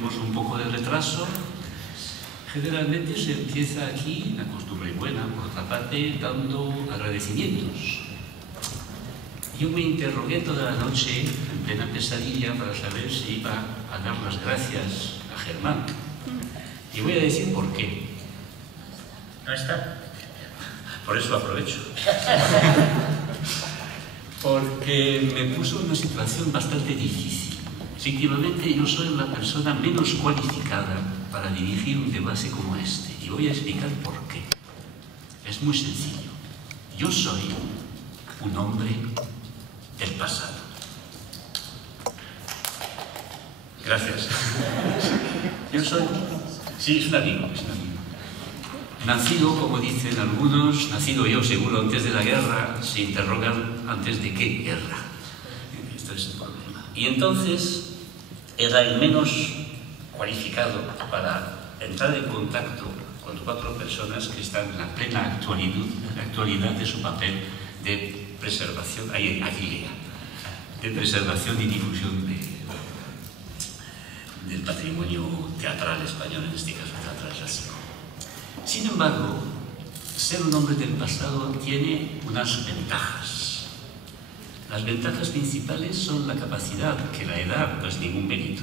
tenemos un poco de retraso. Generalmente se empieza aquí, una costumbre buena, por otra parte, dando agradecimientos. Yo me interrogué toda la noche, en plena pesadilla, para saber si iba a dar las gracias a Germán. Y voy a decir por qué. No está. Por eso aprovecho. Porque me puso en una situación bastante difícil. Efectivamente, yo soy la persona menos cualificada para dirigir un debate como este. Y voy a explicar por qué. Es muy sencillo. Yo soy un hombre del pasado. Gracias. Yo soy... Sí, es un amigo, es un amigo. Nacido, como dicen algunos, nacido yo seguro antes de la guerra, se interrogan antes de qué guerra. Esto es el problema. Y entonces era el menos cualificado para entrar en contacto con 4 personas que están en la plena actualidad de su papel de preservación, de preservación y difusión del patrimonio teatral español, en este caso teatral clásico. Sin embargo, ser un hombre del pasado tiene unas ventajas. Las ventajas principales son la capacidad, que la edad no es ningún mérito,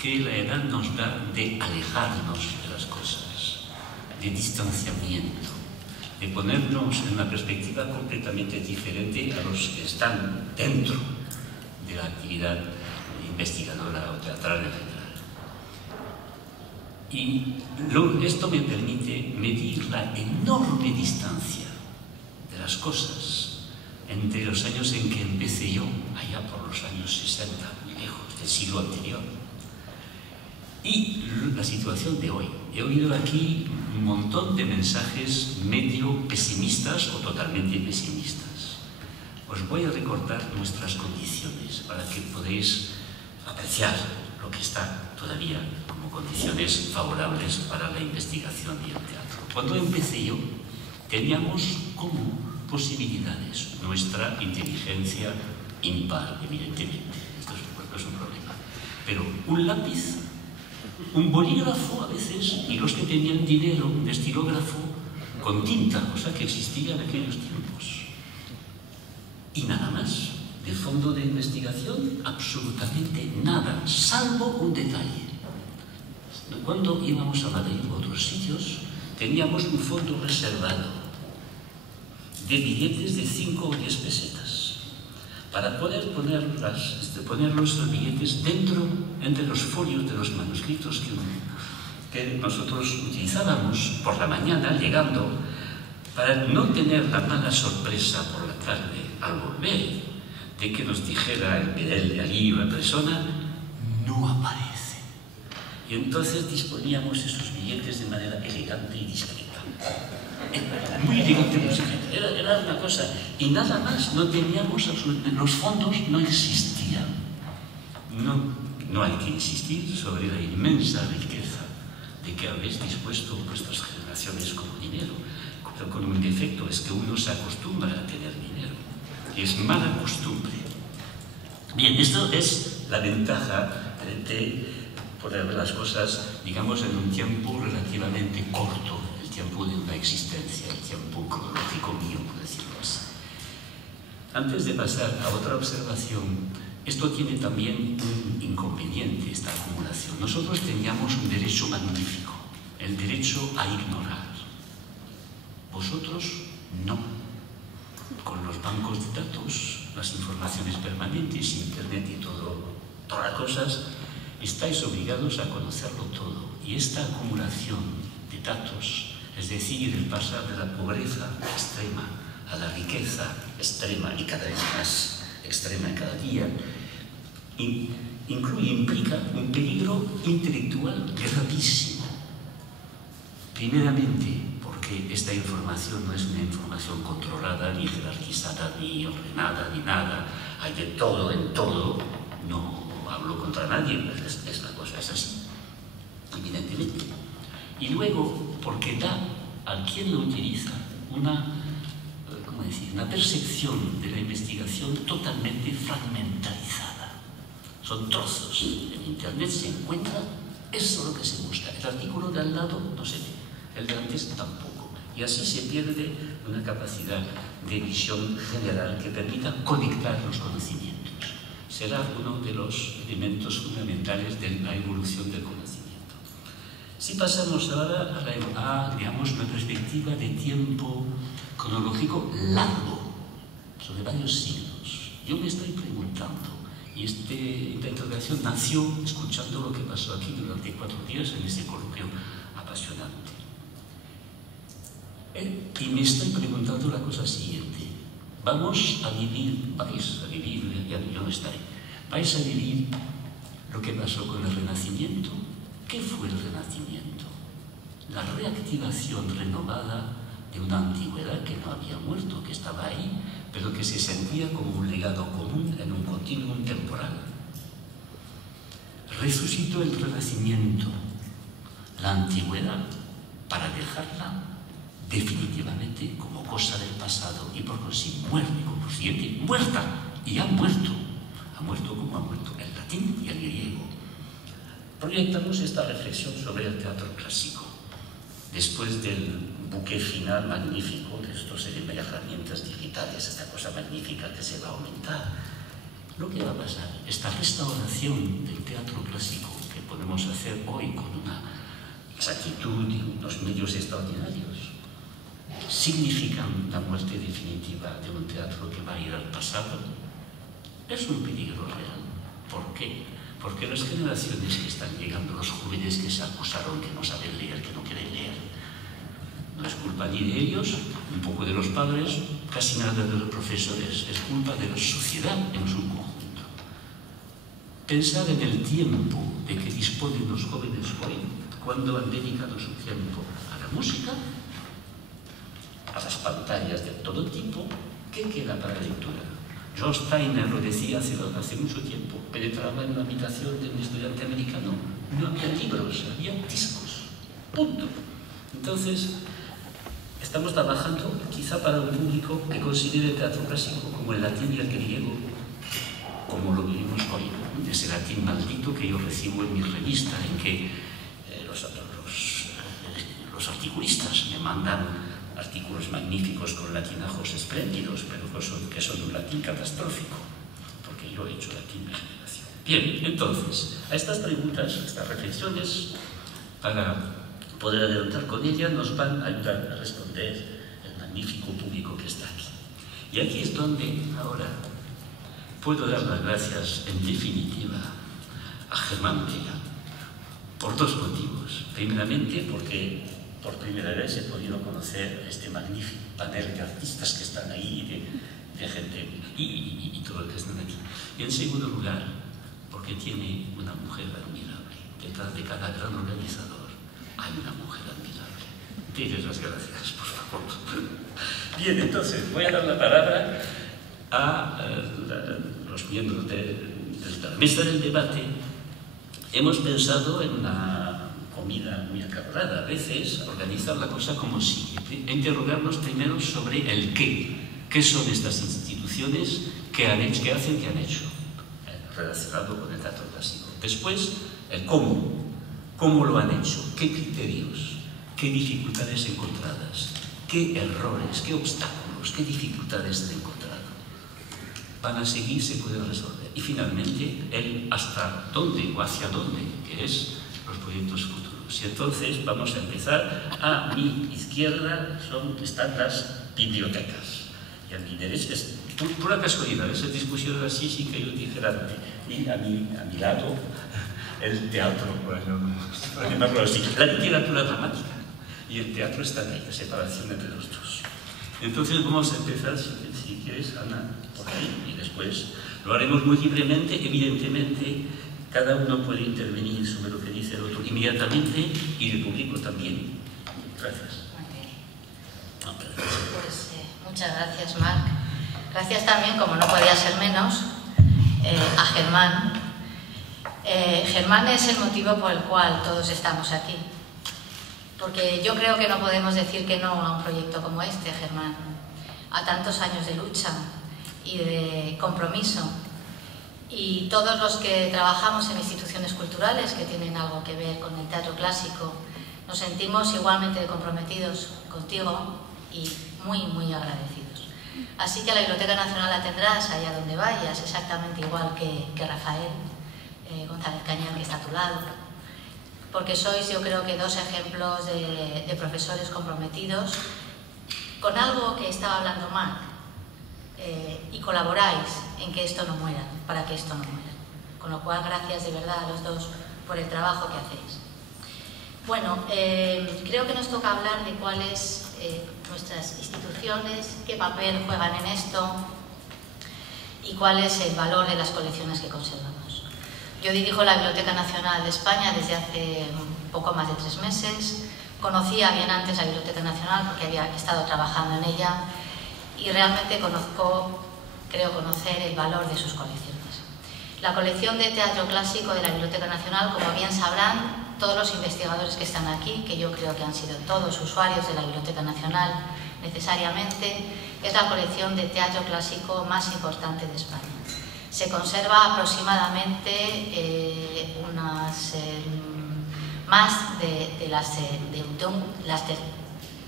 que la edad nos da de alejarnos de las cosas, de distanciamiento, de ponernos en una perspectiva completamente diferente a los que están dentro de la actividad investigadora o teatral en general. Y esto me permite medir la enorme distancia de las cosas entre los años en que empecé yo, allá por los años 60, muy lejos, del siglo anterior, y la situación de hoy. He oído aquí un montón de mensajes medio pesimistas o totalmente pesimistas. Os voy a recordar nuestras condiciones para que podáis apreciar lo que está todavía como condiciones favorables para la investigación y el teatro. Cuando empecé yo, teníamos como posibilidades nuestra inteligencia impar, evidentemente. Esto es un problema. Pero un lápiz, un bolígrafo a veces, y los que tenían dinero, un estilógrafo con tinta, cosa que existía en aquellos tiempos. Y nada más. De fondo de investigación, absolutamente nada, salvo un detalle. Cuando íbamos a Madrid u otros sitios, teníamos un fondo reservado de billetes de 5 o 10 pesetas para poder poner nuestros billetes dentro, entre los folios de los manuscritos que nosotros utilizábamos por la mañana llegando para no tener la mala sorpresa por la tarde al volver de que nos dijera el de allí una persona, no aparece. Y entonces disponíamos esos billetes de manera elegante y discreta. Muy elegante y discreta. Era una cosa. Y nada más, no teníamos absolutamente... Los fondos no existían. No hay que insistir sobre la inmensa riqueza de que habéis dispuesto vuestras generaciones como dinero. Pero con un defecto es que uno se acostumbra a tener dinero. Es mala costumbre. Bien, esto es la ventaja de poder ver las cosas, digamos, en un tiempo relativamente corto, el tiempo de una existencia, el tiempo cronológico mío, por decirlo así. Antes de pasar a otra observación, esto tiene también un inconveniente, esta acumulación. Nosotros teníamos un derecho magnífico, el derecho a ignorar. Vosotros no. Con los bancos de datos, las informaciones permanentes, internet y todas las cosas, estáis obligados a conocerlo todo. Y esta acumulación de datos, es decir, el pasar de la pobreza extrema a la riqueza extrema y cada vez más extrema cada día, implica un peligro intelectual gravísimo. Primeramente, porque esta información no es una información controlada, ni jerarquizada, ni ordenada, ni nada. Hay de todo en todo. No hablo contra nadie, la cosa es así, evidentemente. Y luego, porque da a quien lo utiliza una percepción de la investigación totalmente fragmentarizada. Son trozos. En Internet se encuentran Eso es lo que se busca. El artículo de al lado no se ve, el de antes tampoco. Y así se pierde una capacidad de visión general que permita conectar los conocimientos. Será uno de los elementos fundamentales de la evolución del conocimiento. Si pasamos ahora a digamos, una perspectiva de tiempo cronológico largo, sobre varios siglos, yo me estoy preguntando, y esta interrogación nació escuchando lo que pasó aquí durante 4 días en ese coloquio apasionante. Y me estoy preguntando la cosa siguiente. Vais a vivir, ya yo no estaré, vais a vivir lo que pasó con el Renacimiento. ¿Qué fue el Renacimiento? La reactivación renovada de una antigüedad que no había muerto, que estaba ahí, pero que se sentía como un legado común en un continuum temporal. Resucitó el Renacimiento, la antigüedad, para dejarla definitivamente como cosa del pasado y por consiguiente muerta, y ha muerto como ha muerto el latín y el griego. Proyectamos esta reflexión sobre el teatro clásico. Después del buque final magnífico de estos herramientas digitales, esta cosa magnífica que se va a aumentar, lo que va a pasar, esta restauración del teatro clásico que podemos hacer hoy con una exactitud y unos medios extraordinarios, significan la muerte definitiva de un teatro que va a ir al pasado. Es un peligro real. ¿Por qué? Porque las generaciones que están llegando, los jóvenes que se acusaron que no saben leer, que no quieren leer, no es culpa ni de ellos, un poco de los padres, casi nada de los profesores, es culpa de la sociedad en su conjunto. Pensar en el tiempo de que disponen los jóvenes hoy, cuando han dedicado su tiempo a la música, a las pantallas de todo tipo, ¿qué queda para la lectura? George Steiner lo decía hace mucho tiempo, penetraba en una habitación de un estudiante americano, no había libros, había discos, punto. Entonces, estamos trabajando quizá para un público que considere el teatro clásico como el latín y el griego, como lo vivimos hoy, ese latín maldito que yo recibo en mi revista, en que los articulistas me mandan artículos magníficos con latinajos espléndidos, pero que son un latín catastrófico, porque yo he hecho latín de generación. Bien, entonces, a estas preguntas, a estas reflexiones, para poder adelantar con ellas, nos van a ayudar a responder el magnífico público que está aquí. Y aquí es donde ahora puedo dar las gracias, en definitiva, a Germán Vega, por 2 motivos. Primeramente, porque por primera vez he podido conocer este magnífico panel de artistas que están ahí, de gente, y todo el que están aquí. Y en segundo lugar, porque tiene una mujer admirable. Detrás de cada gran organizador hay una mujer admirable. Dile las gracias, por favor. Bien, entonces, voy a dar la palabra a los miembros de la mesa del debate. Hemos pensado en una comida muy acalorada, a veces organizar la cosa como sigue, interrogarnos primero sobre el qué son estas instituciones, qué han hecho, relacionado con el teatro clásico. Después, el cómo lo han hecho, qué criterios, qué dificultades encontradas, qué errores, qué obstáculos, qué dificultades han encontrado. Van a seguir, se pueden resolver. Y finalmente, el hasta dónde o hacia dónde, que es los proyectos futuros. Y entonces vamos a empezar. A mi izquierda están las bibliotecas. Y a mi derecha es pura casualidad, esa discusión así sin que yo dijera antes. Y a mi lado, el teatro, por llamarlo así, la literatura dramática. Y el teatro está ahí, la separación entre los dos. Entonces vamos a empezar, si quieres, Ana, por ahí, y después lo haremos muy libremente, evidentemente. Cada uno puede intervenir sobre lo que dice el otro inmediatamente y el público también. Gracias. Muy bien. Pues muchas gracias, Marc. Gracias también, como no podía ser menos, a Germán. Germán es el motivo por el cual todos estamos aquí. Porque yo creo que no podemos decir que no a un proyecto como este, Germán. A tantos años de lucha y de compromiso Y todos los que trabajamos en instituciones culturales que tienen algo que ver con el teatro clásico, nos sentimos igualmente comprometidos contigo y muy, muy agradecidos. Así que la Biblioteca Nacional la tendrás allá donde vayas, exactamente igual que Rafael González Cañán, que está a tu lado, porque sois, yo creo que, dos ejemplos de profesores comprometidos con algo que estaba hablando Marc, y colaboráis en que esto no muera, para que esto no muera. Con lo cual, gracias de verdad a los dos por el trabajo que hacéis. Bueno, creo que nos toca hablar de cuáles nuestras instituciones, qué papel juegan en esto y cuál es el valor de las colecciones que conservamos. Yo dirijo la Biblioteca Nacional de España desde hace poco más de 3 meses. Conocía bien antes la Biblioteca Nacional porque había estado trabajando en ella y realmente creo conocer el valor de sus colecciones. La colección de teatro clásico de la Biblioteca Nacional, como bien sabrán todos los investigadores que están aquí, que yo creo que han sido todos usuarios de la Biblioteca Nacional necesariamente, es la colección de teatro clásico más importante de España. Se conserva aproximadamente más de las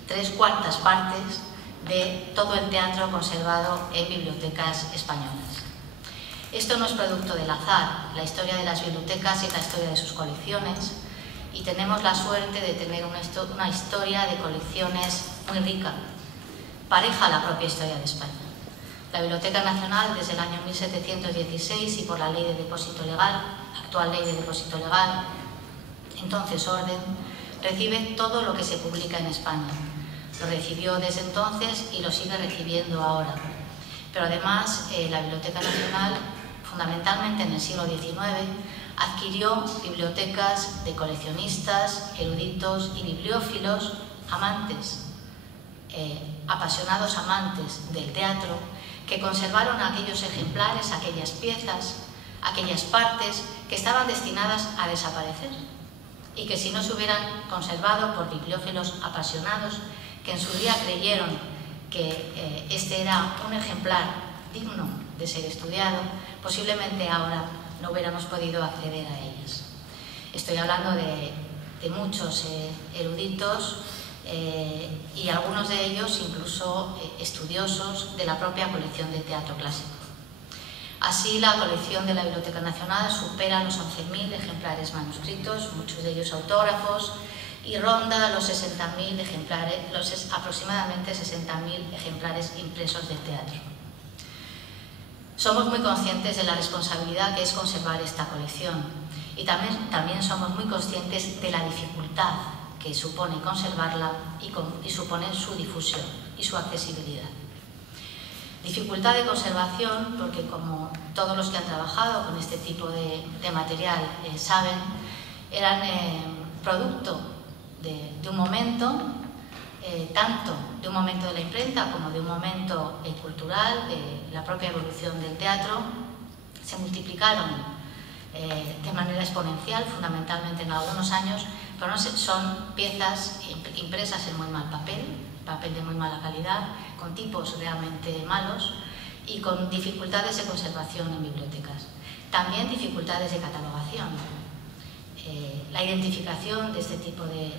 3/4 partes de todo el teatro conservado en bibliotecas españolas. Esto no es producto del azar. La historia de las bibliotecas es la historia de sus colecciones y tenemos la suerte de tener una historia de colecciones muy rica, pareja a la propia historia de España. La Biblioteca Nacional, desde el año 1716 y por la Ley de Depósito Legal, actual Ley de Depósito Legal, entonces Orden, recibe todo lo que se publica en España. Lo recibió desde entonces y lo sigue recibiendo ahora. Pero además, la Biblioteca Nacional, fundamentalmente en el siglo XIX, adquirió bibliotecas de coleccionistas, eruditos y bibliófilos amantes, apasionados amantes del teatro, que conservaron aquellos ejemplares, aquellas piezas, aquellas partes que estaban destinadas a desaparecer y que si no se hubieran conservado por bibliófilos apasionados que en su día creyeron que este era un ejemplar digno de ser estudiado, posiblemente ahora no hubiéramos podido acceder a ellas. Estoy hablando de muchos eruditos y algunos de ellos incluso estudiosos de la propia colección de teatro clásico. Así, la colección de la Biblioteca Nacional supera los 11.000 ejemplares manuscritos, muchos de ellos autógrafos, y ronda los 60.000 ejemplares, aproximadamente 60.000 ejemplares impresos de teatro. Somos muy conscientes de la responsabilidad que es conservar esta colección y también somos muy conscientes de la dificultad que supone conservarla y supone su difusión y su accesibilidad. Dificultad de conservación porque, como todos los que han trabajado con este tipo de material saben, eran producto de un momento, tanto de un momento de la imprenta como de un momento cultural, de la propia evolución del teatro. Se multiplicaron de manera exponencial, fundamentalmente en algunos años, pero son piezas impresas en muy mal papel de muy mala calidad, con tipos realmente malos y con dificultades de conservación en bibliotecas. También dificultades de catalogación. La identificación de este tipo de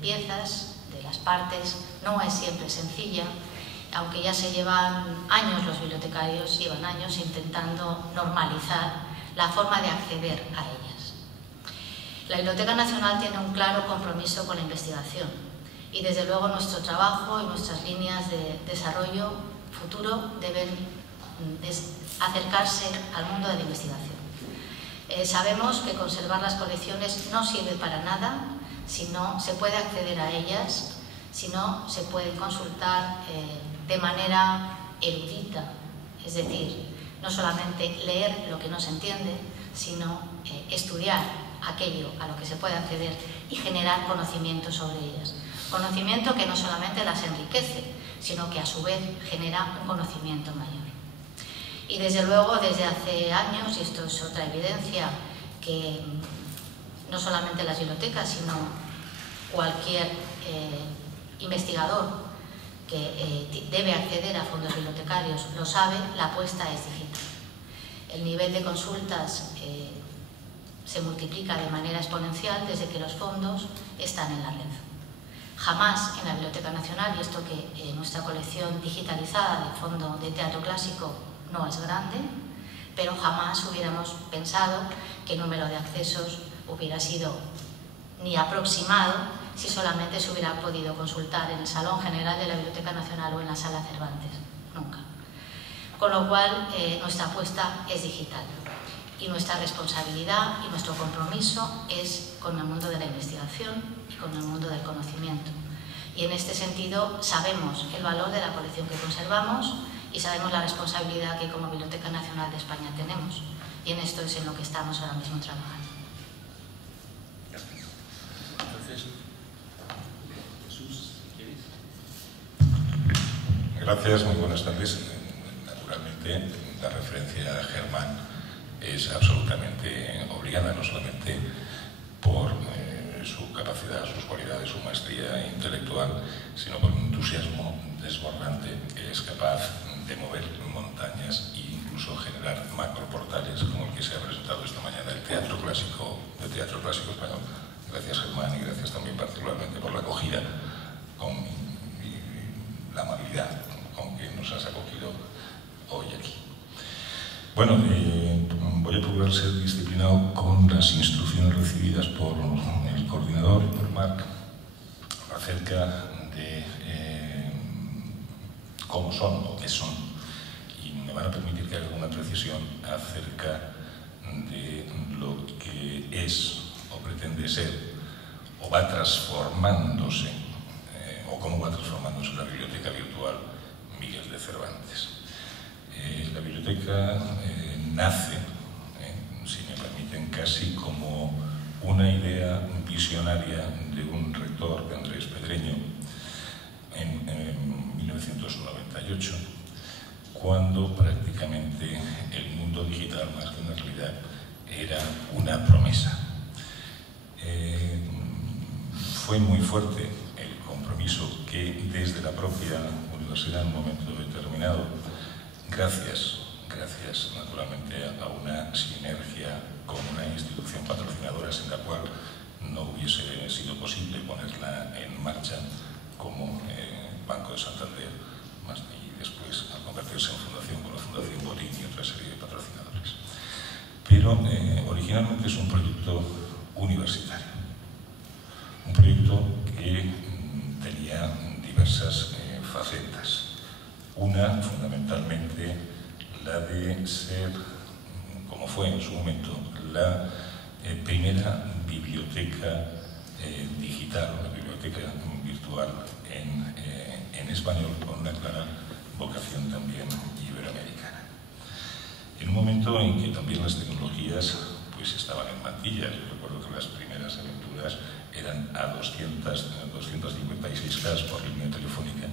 piezas, de las partes, no es siempre sencilla, aunque ya se llevan años, los bibliotecarios llevan años intentando normalizar la forma de acceder a ellas. La Biblioteca Nacional tiene un claro compromiso con la investigación y desde luego nuestro trabajo y nuestras líneas de desarrollo futuro deben acercarse al mundo de la investigación. Sabemos que conservar las colecciones no sirve para nada si no se puede acceder a ellas, si no se pueden consultar de manera erudita, es decir, no solamente leer lo que no se entiende, sino estudiar aquello a lo que se puede acceder y generar conocimiento sobre ellas. Conocimiento que no solamente las enriquece, sino que a su vez genera un conocimiento mayor. Y desde luego, desde hace años, y esto es otra evidencia, que no solamente las bibliotecas, sino cualquier investigador que debe acceder a fondos bibliotecarios lo sabe, la apuesta es digital. El nivel de consultas se multiplica de manera exponencial desde que los fondos están en la red. Jamás en la Biblioteca Nacional, y esto que nuestra colección digitalizada de fondo de teatro clásico no es grande, pero jamás hubiéramos pensado que el número de accesos hubiera sido ni aproximado si solamente se hubiera podido consultar en el Salón General de la Biblioteca Nacional o en la Sala Cervantes. Nunca. Con lo cual, nuestra apuesta es digital. Y nuestra responsabilidad y nuestro compromiso es con el mundo de la investigación y con el mundo del conocimiento. Y en este sentido sabemos el valor de la colección que conservamos y sabemos la responsabilidad que como Biblioteca Nacional de España tenemos. Y en esto es en lo que estamos ahora mismo trabajando. Entonces, Jesús, ¿quieres? Gracias, muy buenas tardes. Naturalmente, la referencia a Germán es absolutamente obligada, no solamente por su capacidad, sus cualidades, su maestría intelectual, sino por un entusiasmo desbordante que es capaz de mover montañas e incluso generar macroportales como el que se ha presentado esta mañana, el Teatro Clásico Español. Gracias, Germán, y gracias también particularmente por la acogida y la amabilidad con que nos has acogido hoy aquí. Bueno, voy a procurar ser disciplinado con las instrucciones recibidas por el coordinador, por Marc, acerca de cómo son o qué son. Y me van a permitir que haga una precisión acerca de lo que es o pretende ser o va transformándose o cómo va transformándose la biblioteca virtual Miguel de Cervantes. La biblioteca nace, si me permiten, casi como una idea visionaria de un rector, de Andrés Pedreño, en 1998, cuando prácticamente el mundo digital, más que una realidad, era una promesa. Fue muy fuerte el compromiso que desde la propia universidad en un momento determinado, gracias naturalmente a una sinergia con una institución patrocinadora sin la cual no hubiese sido posible ponerla en marcha, como Banco de Santander, y después al convertirse en fundación con la Fundación Botín y otra serie de patrocinadores. Pero originalmente es un proyecto universitario, un proyecto que tenía diversas facetas. Una, fundamentalmente, la de ser, como fue en su momento, la primera biblioteca digital, una biblioteca virtual en español, con una clara vocación también iberoamericana. En un momento en que también las tecnologías pues estaban en mantillas. Yo recuerdo que las primeras aventuras eran a 256K por línea telefónica,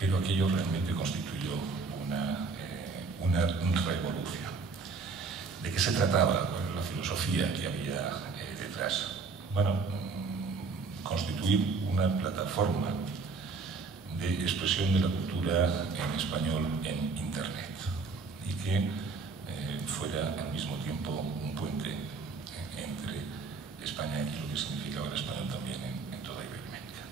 pero aquello realmente constituyó una revolución. ¿De qué se trataba? ¿Cuál era la filosofía que había detrás? Bueno, constituir una plataforma de expresión de la cultura en español en Internet y que fuera al mismo tiempo un puente entre España y lo que significaba el español también en toda Iberoamérica.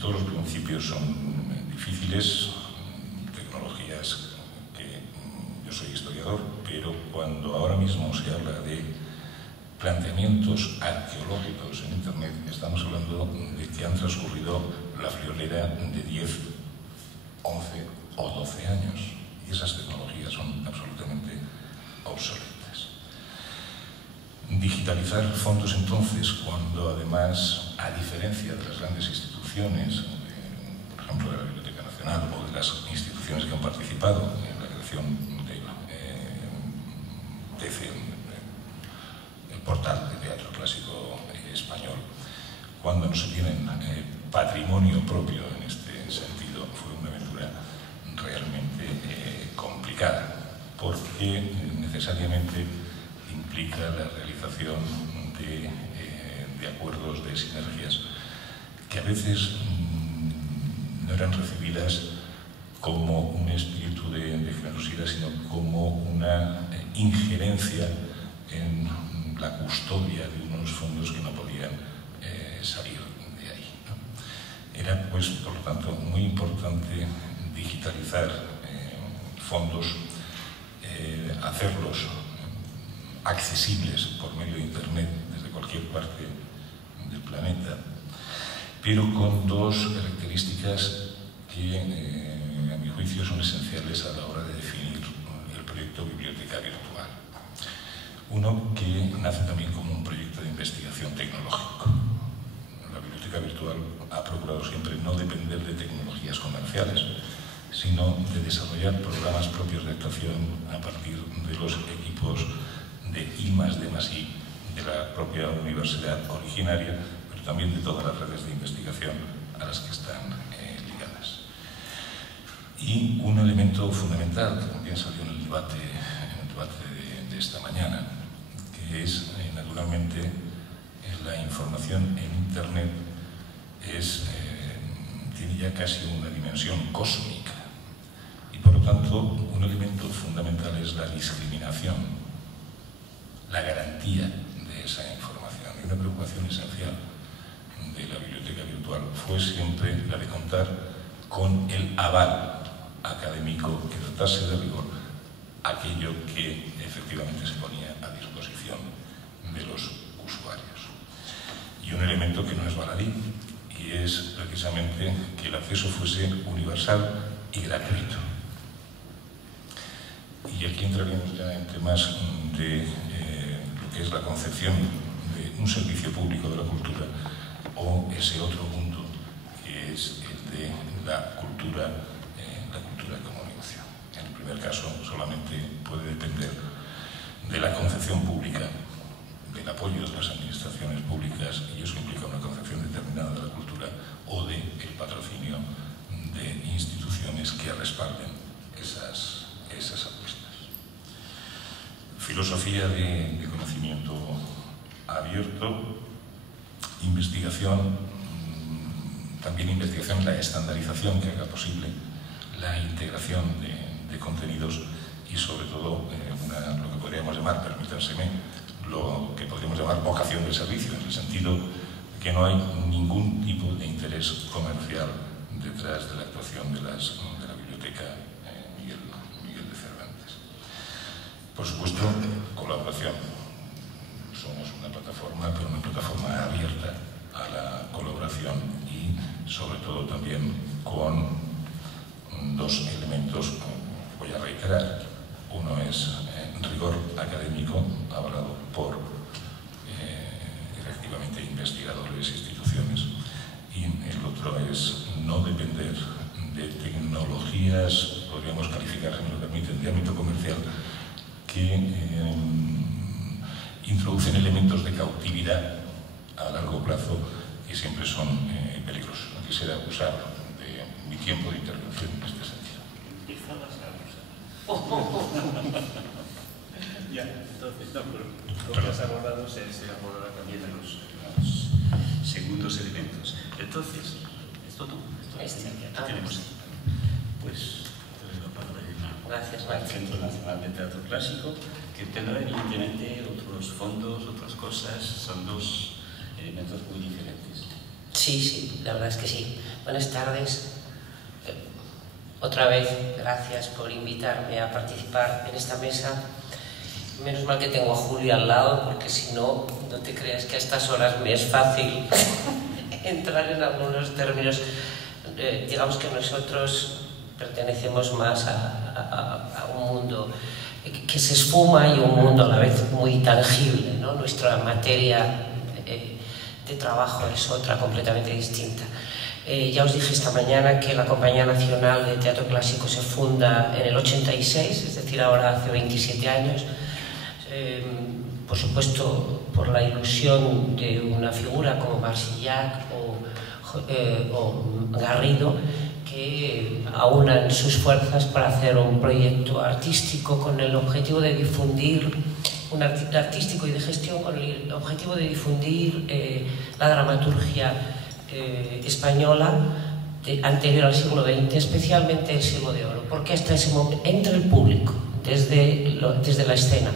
Todos los principios son difíciles, tecnologías que yo soy historiador, pero cuando ahora mismo se habla de planteamientos arqueológicos en Internet, estamos hablando de que han transcurrido la friolera de 10, 11 o 12 años y esas tecnologías son absolutamente obsoletas. Digitalizar fondos entonces, cuando además, a diferencia de las grandes instituciones, por ejemplo de la Biblioteca Nacional o de las instituciones que han participado en la creación del portal de teatro clásico español, cuando no se tienen patrimonio propio en este sentido, fue una aventura realmente complicada, porque necesariamente implica la realización de acuerdos, de sinergias, que a veces no eran recibidas como un espíritu de generosidad, sino como una injerencia en la custodia de unos fondos que no podían salir de ahí, ¿no? Era, pues, por lo tanto, muy importante digitalizar fondos, hacerlos accesibles por medio de Internet desde cualquier parte del planeta, pero con dos características que, a mi juicio, son esenciales a la hora de definir el proyecto Biblioteca Virtual. Uno que nace también como un proyecto de investigación tecnológico. La Biblioteca Virtual ha procurado siempre no depender de tecnologías comerciales, sino de desarrollar programas propios de actuación a partir de los equipos de I+D+I de la propia universidad originaria, pero también de todas las redes de investigación a las que están ligadas. Y un elemento fundamental que también salió en el debate de esta mañana, que es, naturalmente, la información en Internet tiene ya casi una dimensión cósmica. Y, por lo tanto, un elemento fundamental es la discriminación, la garantía de esa información. Y una preocupación esencial de la biblioteca virtual fue siempre la de contar con el aval académico que dotase de rigor aquello que efectivamente se ponía a disposición de los usuarios. Y un elemento que no es baladí, y es precisamente que el acceso fuese universal y gratuito. Y aquí entraríamos ya en temas de lo que es la concepción de un servicio público de la cultura o ese otro mundo que es el de la cultura como negocio. En el primer caso solamente puede depender de la concepción pública, del apoyo de las administraciones públicas, y eso implica una concepción determinada de la cultura, o del patrocinio de instituciones que respalden esas apuestas. Filosofía de conocimiento abierto, investigación, también investigación en la estandarización que haga posible la integración de contenidos y, sobre todo, lo que podríamos llamar, permítanseme, lo que podríamos llamar vocación de servicio, en el sentido de que no hay ningún tipo de interés comercial detrás de la actuación de la biblioteca Miguel de Cervantes. Por supuesto, colaboración. Somos una plataforma, pero una plataforma abierta a la colaboración y, sobre todo, también con dos elementos que voy a reiterar. Uno es rigor académico, avalado por efectivamente investigadores e instituciones, y el otro es no depender de tecnologías, podríamos calificar, si me lo permiten, de ámbito comercial, que introducen elementos de cautividad a largo plazo y siempre son peligrosos. No quisiera abusar de mi tiempo de intervención en este sentido. Ya, entonces, no, pero lo que has abordado se abordará también en los segundos elementos. Entonces, ¿esto tú? Tenemos. Pues, gracias al Centro Nacional de Teatro Clásico, que tendrá evidentemente otros fondos, otras cosas, son dos elementos muy diferentes. Sí, la verdad es que sí. Buenas tardes. Otra vez, gracias por invitarme a participar en esta mesa. Menos mal que tengo a Julio al lado, porque si no, no te creas que a estas horas me es fácil entrar en algunos términos. Digamos que nosotros pertenecemos más a un mundo que se esfuma y un mundo a la vez muy tangible, ¿no? Nuestra materia de trabajo es otra completamente distinta. Ya os dije esta mañana que la Compañía Nacional de Teatro Clásico se funda en el 86, es decir, ahora hace 27 años. Por supuesto, por la ilusión de una figura como Marsillac o Garrido, que aunan sus fuerzas para hacer un proyecto artístico con el objetivo de difundir, artístico y de gestión, con el objetivo de difundir la dramaturgia española anterior al siglo XX, especialmente el siglo de oro, porque hasta ese momento, entre el público desde la escena.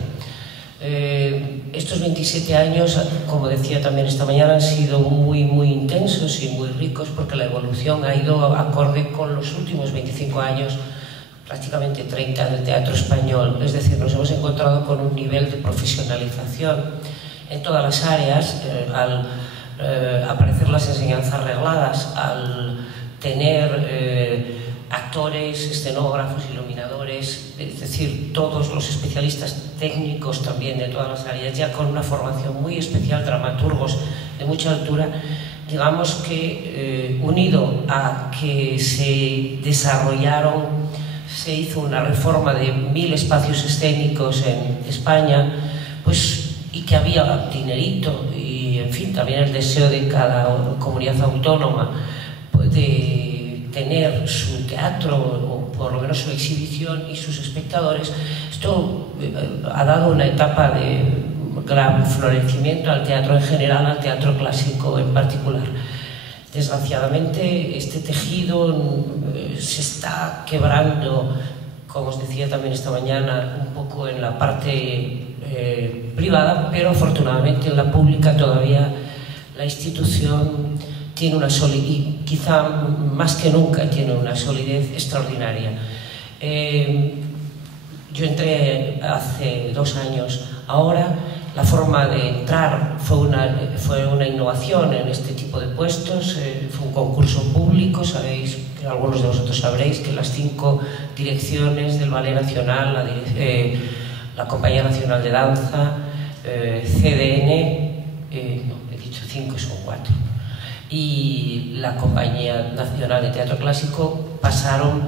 Estos 27 años, como decía también esta mañana, han sido muy intensos y muy ricos, porque la evolución ha ido acorde con los últimos 25 años, prácticamente 30 del teatro español. Es decir, nos hemos encontrado con un nivel de profesionalización en todas las áreas, al aparecer las enseñanzas regladas, al tener actores, escenógrafos, iluminadores, es decir, todos los especialistas técnicos también de todas las áreas, ya con una formación muy especial, dramaturgos de mucha altura. Digamos que unido a que se hizo una reforma de 1000 espacios escénicos en España, pues, y que había dinerito y, en fin, también el deseo de cada comunidad autónoma, pues, de tener su teatro, o por lo menos su exhibición y sus espectadores. Esto ha dado una etapa de gran florecimiento al teatro en general, al teatro clásico en particular. Desgraciadamente, este tejido se está quebrando, como os decía también esta mañana, un poco en la parte privada, pero afortunadamente en la pública todavía la institución tiene una solidez, y quizá más que nunca tiene una solidez extraordinaria. Yo entré hace 2 años ahora. La forma de entrar fue una innovación en este tipo de puestos. Fue un concurso público. Sabéis, que algunos de vosotros sabréis, que las 5 direcciones del Ballet Nacional, la Compañía Nacional de Danza, CDN, no, he dicho 5, son 4, y la Compañía Nacional de Teatro Clásico pasaron,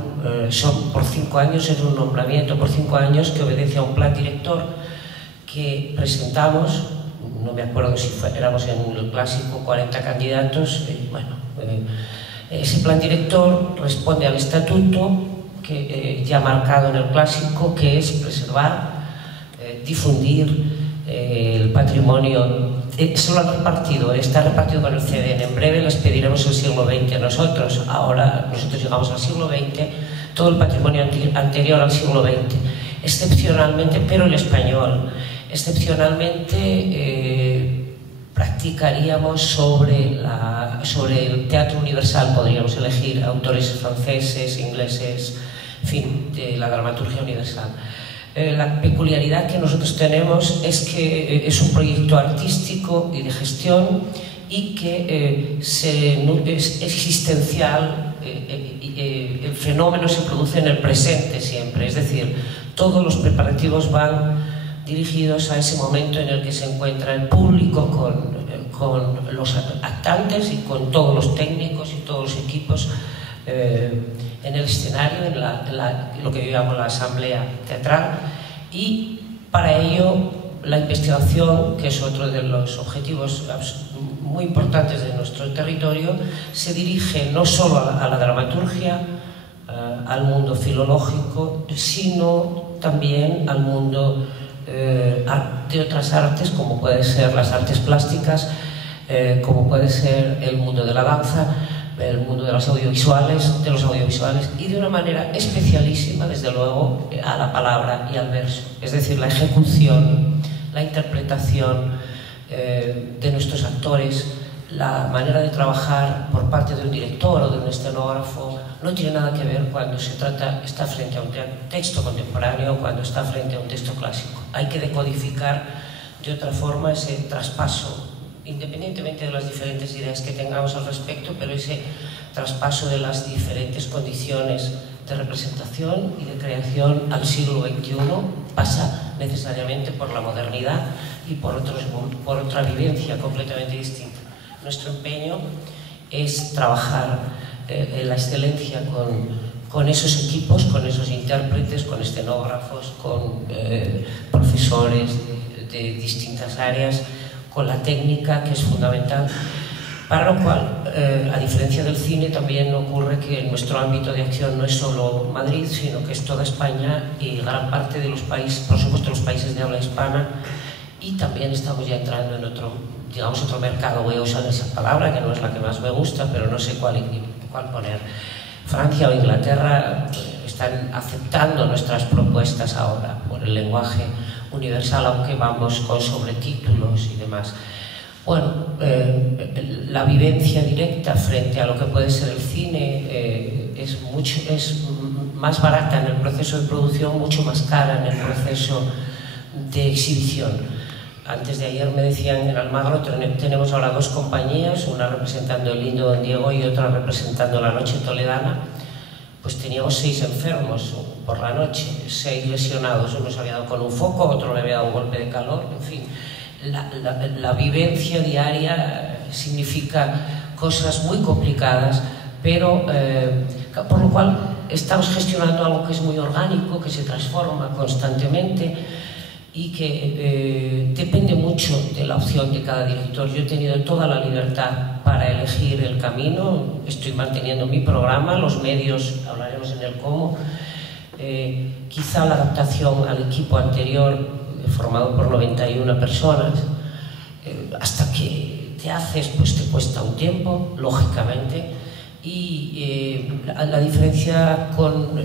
son por 5 años, es un nombramiento por 5 años que obedece a un plan director que presentamos. No me acuerdo si éramos en el Clásico 40 candidatos. Ese plan director responde al estatuto que ya marcado en el Clásico, que es preservar, difundir el patrimonio. Eso lo han repartido, está repartido con el CDN. En breve les pediremos el siglo XX a nosotros. Ahora nosotros llegamos al siglo XX, todo el patrimonio anterior al siglo XX, excepcionalmente, pero el español. Excepcionalmente practicaríamos sobre el teatro universal, podríamos elegir autores franceses, ingleses, en fin, de la dramaturgia universal. La peculiaridad que nosotros tenemos es que es un proyecto artístico y de gestión, y que es existencial. El fenómeno se produce en el presente siempre, es decir, todos los preparativos van dirigidos a ese momento en el que se encuentra el público con los actantes y con todos los técnicos y todos los equipos en el escenario, en lo que yo llamo la asamblea teatral. Y para ello la investigación, que es otro de los objetivos muy importantes de nuestro territorio, se dirige no solo a la dramaturgia, al mundo filológico, sino también al mundo de otras artes, como pueden ser las artes plásticas, como puede ser el mundo de la danza, el mundo de los audiovisuales, y de una manera especialísima, desde luego, a la palabra y al verso. Es decir, la ejecución, la interpretación de nuestros actores, la manera de trabajar por parte de un director o de un escenógrafo, no tiene nada que ver cuando está frente a un texto contemporáneo o cuando está frente a un texto clásico. Hay que decodificar de otra forma ese traspaso, independientemente de las diferentes ideas que tengamos al respecto, pero ese traspaso de las diferentes condiciones de representación y de creación al siglo XXI pasa necesariamente por la modernidad y por otra vivencia completamente distinta. Nuestro empeño es trabajar en la excelencia con esos equipos, con esos intérpretes, con escenógrafos, con profesores de distintas áreas, con la técnica, que es fundamental, para lo cual, a diferencia del cine, también ocurre que nuestro ámbito de acción no es solo Madrid, sino que es toda España y gran parte de los países, por supuesto los países de habla hispana, y también estamos ya entrando en otro mercado. Voy a usar esa palabra, que no es la que más me gusta, pero no sé cuál poner. Francia o Inglaterra están aceptando nuestras propuestas ahora por el lenguaje universal, aunque vamos con sobretítulos y demás. Bueno, la vivencia directa frente a lo que puede ser el cine es más barata en el proceso de producción, mucho más cara en el proceso de exhibición. Antes de ayer me decían en Almagro tenemos ahora 2 compañías, una representando el Lindo Don Diego y otra representando la Noche Toledana. Pues teníamos 6 enfermos por la noche, 6 lesionados, uno se había dado con un foco, otro le había dado un golpe de calor, en fin. La vivencia diaria significa cosas muy complicadas, pero por lo cual estamos gestionando algo que es muy orgánico, que se transforma constantemente y que depende mucho de la opción de cada director. Yo he tenido toda la libertad para elegir el camino, estoy manteniendo mi programa, los medios, hablaremos en el cómo. Quizá la adaptación al equipo anterior, formado por 91 personas, hasta que te haces, pues te cuesta un tiempo, lógicamente, y la diferencia con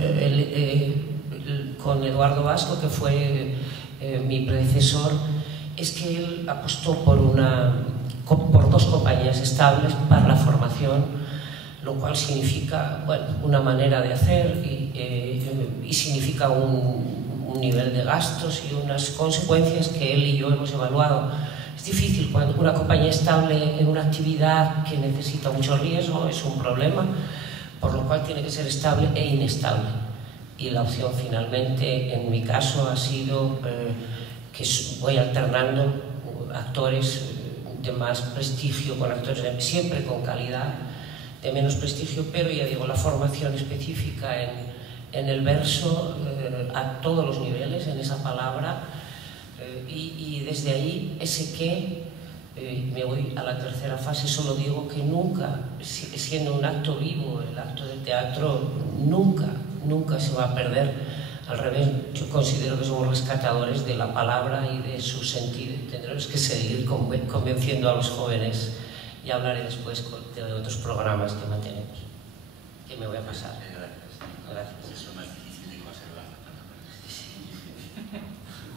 Eduardo Vasco, que fue mi predecesor, es que él apostó por 2 compañías estables para la formación, lo cual significa, bueno, una manera de hacer y significa un nivel de gastos y unas consecuencias que él y yo hemos evaluado. Es difícil cuando una compañía estable en una actividad que necesita mucho riesgo, es un problema, por lo cual tiene que ser estable e inestable. Y la opción finalmente, en mi caso, ha sido que voy alternando actores de más prestigio con actores siempre con calidad, de menos prestigio, pero ya digo, la formación específica en el verso a todos los niveles, en esa palabra, y desde ahí ese qué, me voy a la tercera fase, solo digo que nunca, siendo un acto vivo, el acto de teatro, nunca se va a perder. Al revés, yo considero que somos rescatadores de la palabra y de su sentido. Tendremos que seguir convenciendo a los jóvenes, y hablaré después de otros programas que mantenemos. Que me voy a pasar. Gracias. Eso es más difícil de conservar.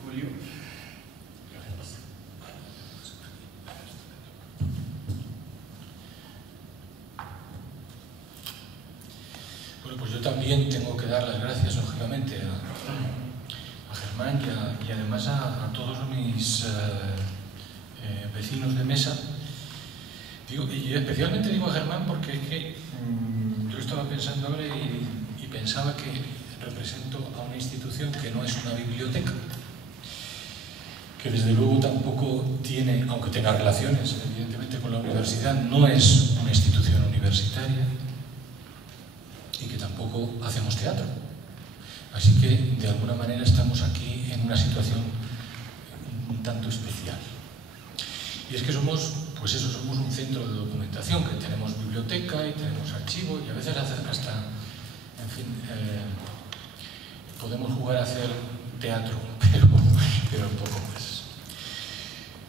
Julio. Bueno, pues yo también tengo que dar las gracias, lógicamente, a Germán y además a todos mis vecinos de mesa. Y especialmente digo a Germán porque es que yo estaba pensando ahora y pensaba que represento a una institución que no es una biblioteca, que desde luego tampoco tiene, aunque tenga relaciones evidentemente con la universidad, no es una institución universitaria, y que tampoco hacemos teatro. Así que de alguna manera estamos aquí en una situación un tanto especial. Y es que somos, pues eso, somos un centro de documentación, que tenemos biblioteca y tenemos archivo y a veces hasta, en fin, podemos jugar a hacer teatro, pero un poco más.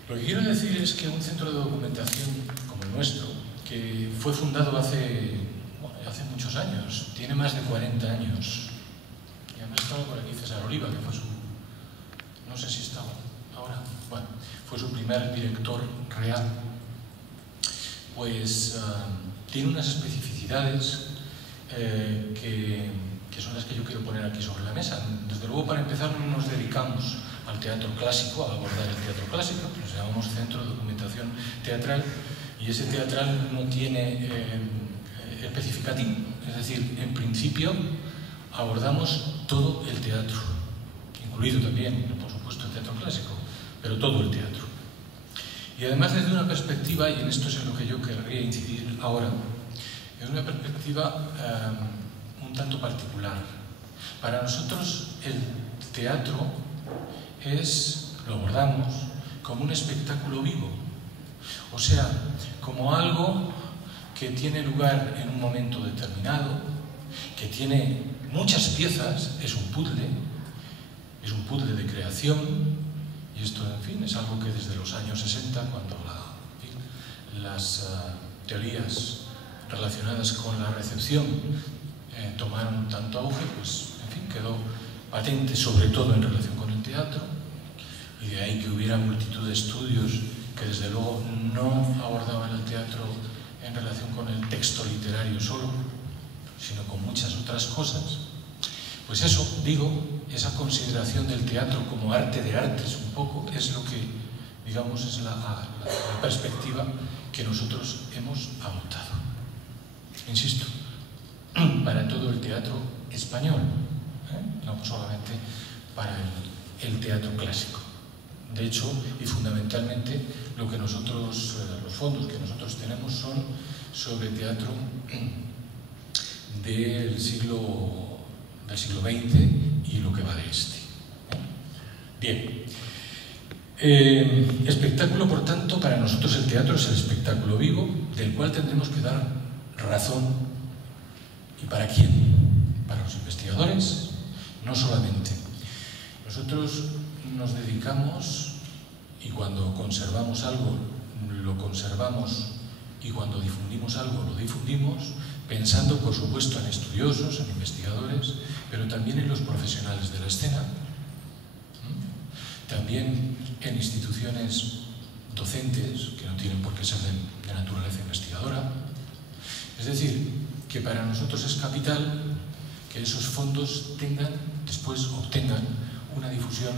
Lo que quiero decir es que un centro de documentación como el nuestro, que fue fundado hace muchos años, tiene más de 40 años, y además estaba por aquí César Oliva, que fue no sé si estaba ahora, bueno, fue su primer director real, pues tiene unas especificidades que son las que yo quiero poner aquí sobre la mesa. Desde luego, para empezar, no nos dedicamos al teatro clásico, a abordar el teatro clásico, nos llamamos Centro de Documentación Teatral, y ese teatral no tiene especificativo, es decir, en principio abordamos todo el teatro, incluido también, por supuesto, el teatro clásico, pero todo el teatro. Y además desde una perspectiva, y en esto es en lo que yo querría incidir ahora, es una perspectiva un tanto particular. Para nosotros el teatro lo abordamos como un espectáculo vivo, o sea, como algo que tiene lugar en un momento determinado, que tiene muchas piezas, es un puzzle de creación, y esto, en fin, es algo que desde los años 60, cuando las teorías relacionadas con la recepción tomaron tanto auge, pues, en fin, quedó patente, sobre todo en relación con el teatro, y de ahí que hubiera multitud de estudios que desde luego no abordaban el teatro en relación con el texto literario solo, sino con muchas otras cosas. Pues eso, digo, esa consideración del teatro como arte de artes un poco es lo que, digamos, es la perspectiva que nosotros hemos adoptado. Insisto, para todo el teatro español, no solamente para el teatro clásico. De hecho, y fundamentalmente, lo que nosotros, los fondos que nosotros tenemos son sobre teatro del siglo XX y lo que va de este. Bien. Espectáculo, por tanto, para nosotros el teatro es el espectáculo vivo, del cual tendremos que dar razón. ¿Y para quién? Para los investigadores, no solamente. Nosotros nos dedicamos, y cuando conservamos algo, lo conservamos, y cuando difundimos algo, lo difundimos, pensando, por supuesto, en estudiosos, en investigadores, pero también en los profesionales de la escena, también en instituciones docentes, que no tienen por qué ser de naturaleza investigadora. Es decir, que para nosotros es capital que esos fondos después obtengan una difusión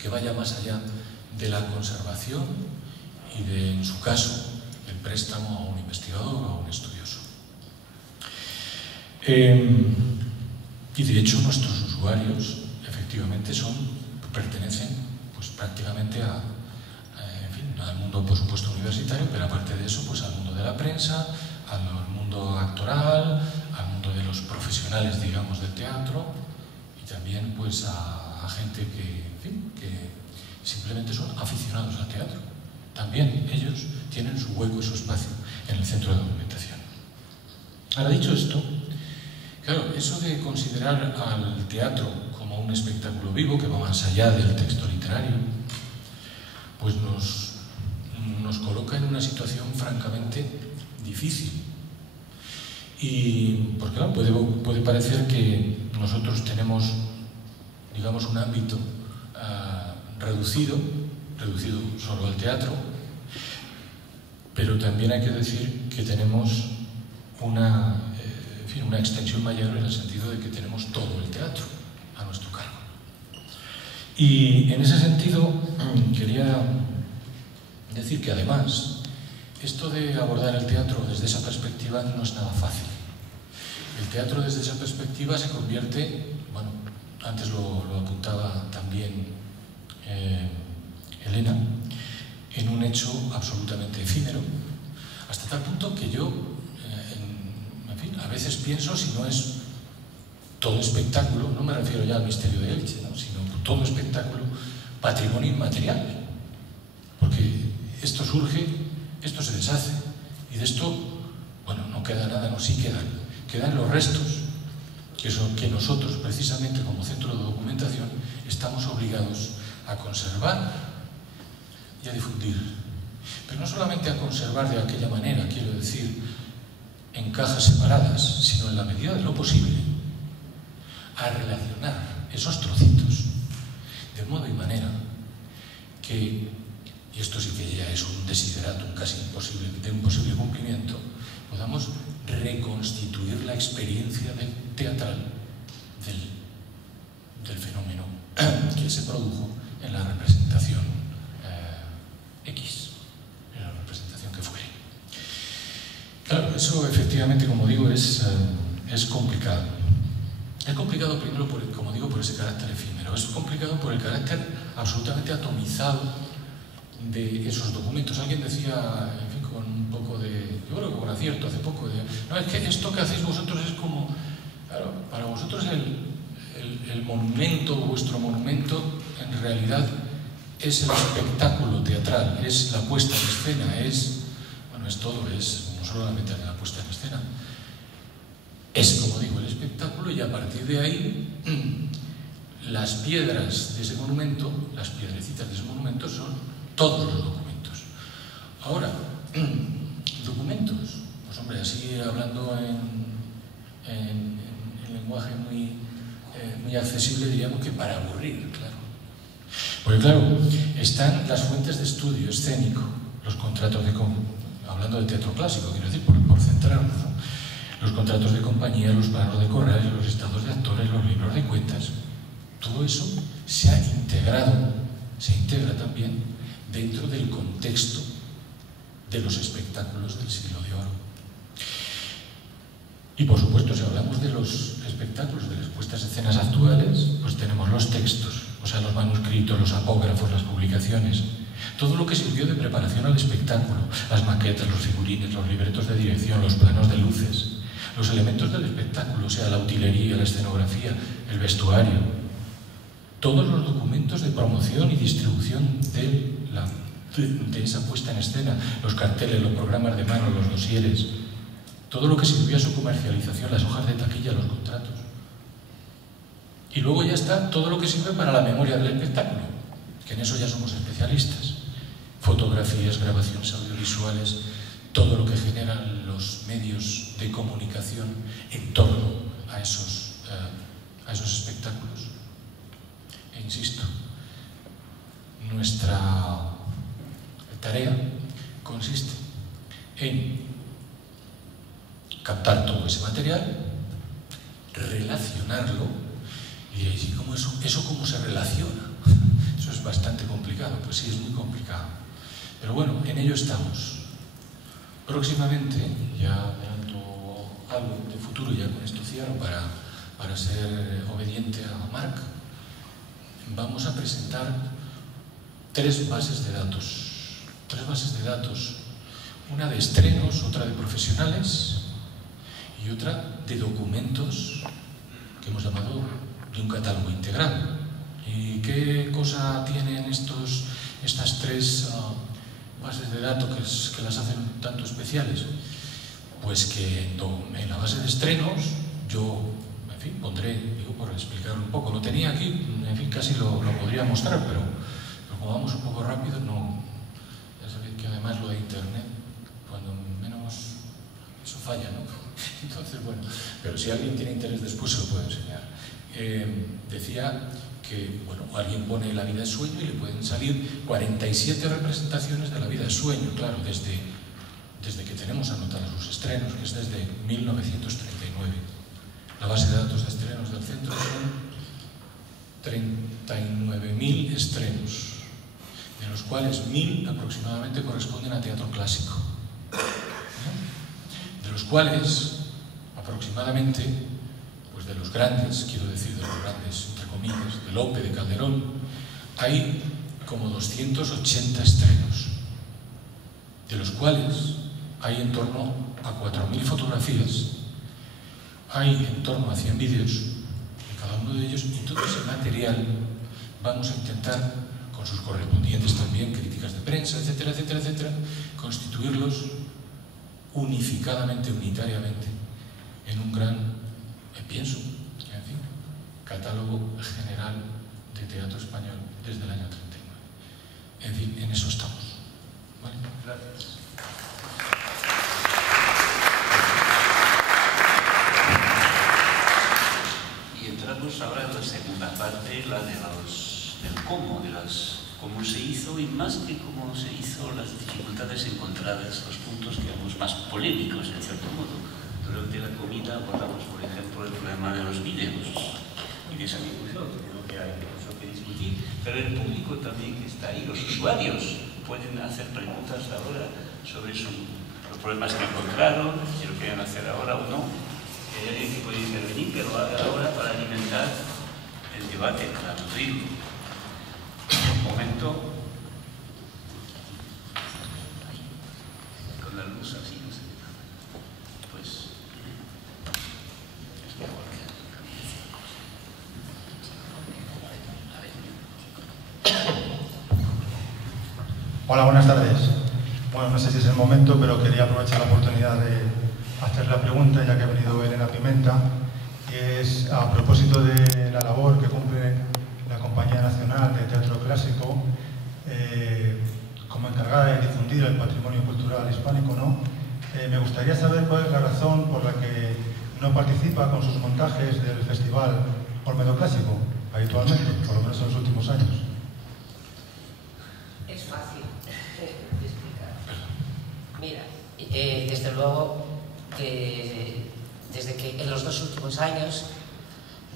que vaya más allá de la conservación y de, en su caso, el préstamo a un investigador o a un estudioso. Y de hecho nuestros usuarios efectivamente pertenecen pues, prácticamente al mundo, por supuesto, universitario, pero aparte de eso, pues al mundo de la prensa, al mundo actoral, al mundo de los profesionales, digamos, del teatro, y también pues a gente que simplemente son aficionados al teatro. También ellos tienen su hueco y su espacio en el centro de documentación. Ahora, dicho esto, claro, eso de considerar al teatro como un espectáculo vivo que va más allá del texto literario, pues nos coloca en una situación francamente difícil. Y porque claro, puede parecer que nosotros tenemos, digamos, un ámbito reducido solo al teatro, pero también hay que decir que tenemos una extensión mayor en el sentido de que tenemos todo el teatro a nuestro cargo. Y en ese sentido quería decir que además esto de abordar el teatro desde esa perspectiva no es nada fácil. El teatro desde esa perspectiva se convierte, bueno, antes lo apuntaba también Elena, en un hecho absolutamente efímero, hasta tal punto que yo, a veces pienso si no es todo espectáculo, no me refiero ya al misterio de Elche, ¿no? Sino todo espectáculo patrimonio inmaterial, porque esto surge, esto se deshace, y de esto, bueno, no queda nada, no, sí quedan los restos, que nosotros, precisamente como centro de documentación, estamos obligados a conservar y a difundir. Pero no solamente a conservar de aquella manera, quiero decir, en cajas separadas, sino en la medida de lo posible, a relacionar esos trocitos de modo y manera que, y esto sí que ya es un desideratum casi imposible, de un posible cumplimiento, podamos reconstituir la experiencia teatral del fenómeno que se produjo en la representación X, en la representación que fuere. Claro, eso efectivamente, como digo, es complicado. Es complicado primero, como digo, por ese carácter efímero. Es complicado por el carácter absolutamente atomizado de esos documentos. Alguien decía, en fin, con un poco de, yo creo que con acierto hace poco, no, es que esto que hacéis vosotros es como, claro, para vosotros el monumento, vuestro monumento, en realidad es el espectáculo teatral, es la puesta en escena, es todo, no solamente la puesta en escena, es, como digo, el espectáculo, y a partir de ahí las piedras de ese monumento, las piedrecitas de ese monumento son todos los documentos. Ahora, documentos, pues hombre, así hablando en lenguaje muy accesible, diríamos que para aburrir, claro. Porque claro, están las fuentes de estudio escénico, los contratos de... hablando del teatro clásico, quiero decir, por centrarnos, ¿no? Los contratos de compañía, los planos de corrales, los estados de actores, los libros de cuentas, todo eso se ha integrado, se integra también dentro del contexto de los espectáculos del siglo de oro. Y por supuesto, si hablamos de los espectáculos, de las puestas de escenas actuales, pues tenemos los textos, o sea, los manuscritos, los apógrafos, las publicaciones, todo lo que sirvió de preparación al espectáculo, las maquetas, los figurines, los libretos de dirección, los planos de luces, los elementos del espectáculo, o sea, la utilería, la escenografía, el vestuario, todos los documentos de promoción y distribución de esa puesta en escena, los carteles, los programas de mano, los dosieres, todo lo que sirvió a su comercialización, las hojas de taquilla, los contratos. Y luego ya está todo lo que sirve para la memoria del espectáculo, que en eso ya somos especialistas. Fotografías, grabaciones audiovisuales, todo lo que generan los medios de comunicación en torno a esos espectáculos. E insisto, nuestra tarea consiste en captar todo ese material, relacionarlo, y diréis, ¿cómo eso cómo se relaciona? Eso es bastante complicado. Pues sí, es muy complicado. Pero bueno, en ello estamos. Próximamente, ya adelanto algo de futuro, ya con esto cierro para ser obediente a Marc, vamos a presentar 3 bases de datos. 3 bases de datos. Una de estrenos, otra de profesionales y otra de documentos que hemos llamado de un catálogo integral. ¿Y qué cosa tienen estas 3 bases de datos que las hacen tanto especiales? Pues que en la base de estrenos yo, en fin, pondré, digo, por explicarlo un poco, lo tenía aquí, en fin, casi lo podría mostrar, pero como vamos un poco rápido, no. Ya sabéis que además lo de internet, cuando menos eso falla, ¿no? Entonces, bueno, pero si alguien tiene interés después se lo puedo enseñar. Decía que, bueno, alguien pone La vida es sueño y le pueden salir 47 representaciones de La vida es sueño, claro, desde que tenemos anotados sus estrenos, que es desde 1939. La base de datos de estrenos del centro son 39.000 estrenos, de los cuales 1.000 aproximadamente corresponden a teatro clásico, de los cuales aproximadamente, pues de los grandes, quiero decir, de los grandes, entre comillas, de Lope, de Calderón, hay como 280 estrenos, de los cuales hay en torno a 4.000 fotografías, hay en torno a 100 vídeos, y cada uno de ellos, y todo ese material vamos a intentar, con sus correspondientes también, críticas de prensa, etcétera, etcétera, etcétera, constituirlos unificadamente, unitariamente, en un gran, pienso, en fin, catálogo general de teatro español desde el año 39. En fin, en eso estamos. ¿Vale? Gracias. Y entramos ahora en la segunda parte, la de del cómo, cómo se hizo, y más que cómo se hizo, las dificultades encontradas, los puntos, digamos, más polémicos, en cierto modo. Durante la comida abordamos, por ejemplo, el problema de los vídeos y de esa discusión. Creo que hay mucho que discutir, pero el público también que está ahí, los usuarios, pueden hacer preguntas ahora sobre los problemas que encontraron, si lo quieren hacer ahora o no. Hay alguien que puede intervenir, pero ahora para alimentar el debate, para nutrirlo. Un momento, con la luz así, no sé. Pues es mejor que... Hola, buenas tardes. Bueno, no sé si es el momento, pero quería aprovechar la oportunidad de hacer la pregunta, ya que ha venido Elena Pimenta, y es a propósito de la labor que cumple la Compañía Nacional de Teatro Clásico como encargada de difundir el patrimonio cultural hispánico, ¿no? Me gustaría saber cuál es la razón por la que no participa con sus montajes del Festival Olmedo Clásico, habitualmente, por lo menos en los últimos años. Es fácil de explicar. Mira, desde luego, desde que en los 2 últimos años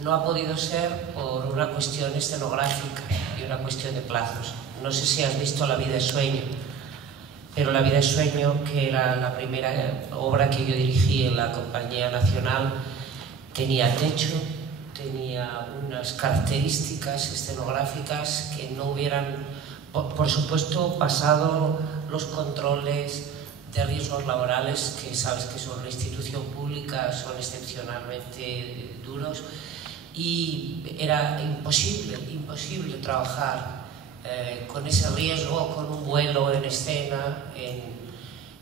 no ha podido ser por una cuestión escenográfica y una cuestión de plazos. No sé si has visto La vida es sueño, pero La vida es sueño, que era la primera obra que yo dirigí en la Compañía Nacional, tenía techo, tenía unas características escenográficas que no hubieran, por supuesto, pasado los controles de riesgos laborales, que sabes que son una institución pública, son excepcionalmente duros, y era imposible trabajar con ese riesgo, con un vuelo en escena, en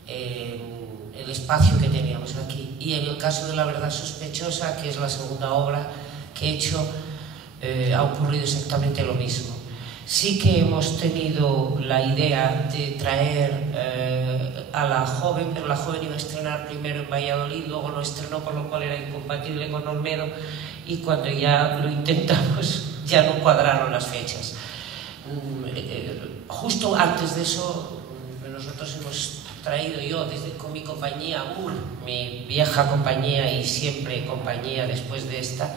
el espacio que teníamos aquí. Y en el caso de La verdad sospechosa, que es la segunda obra que he hecho, ha ocurrido exactamente lo mismo. Sí que hemos tenido la idea de traer a la joven, pero la joven iba a estrenar primero en Valladolid, luego no estrenó, por lo cual era incompatible con Olmedo, y cuando ya lo intentamos ya no cuadraron las fechas. Justo antes de eso, nosotros hemos traído, yo con mi compañía, mi vieja compañía y siempre compañía después de esta,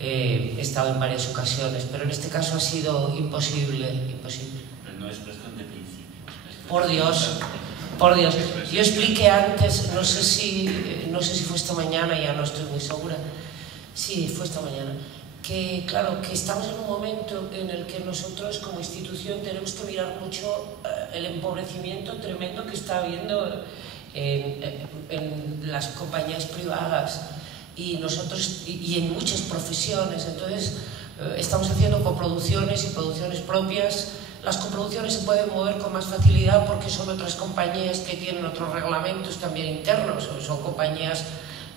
he estado en varias ocasiones, pero en este caso ha sido imposible. Pero no es cuestión de principio. Por Dios. Yo expliqué antes, no sé si fue esta mañana, ya no estoy muy segura. Sí, fue esta mañana. Que claro, que estamos en un momento en el que nosotros como institución tenemos que mirar mucho el empobrecimiento tremendo que está habiendo en las compañías privadas y nosotros y en muchas profesiones. Entonces estamos haciendo coproducciones y producciones propias. Las coproducciones se pueden mover con más facilidad porque son otras compañías que tienen otros reglamentos también internos, son compañías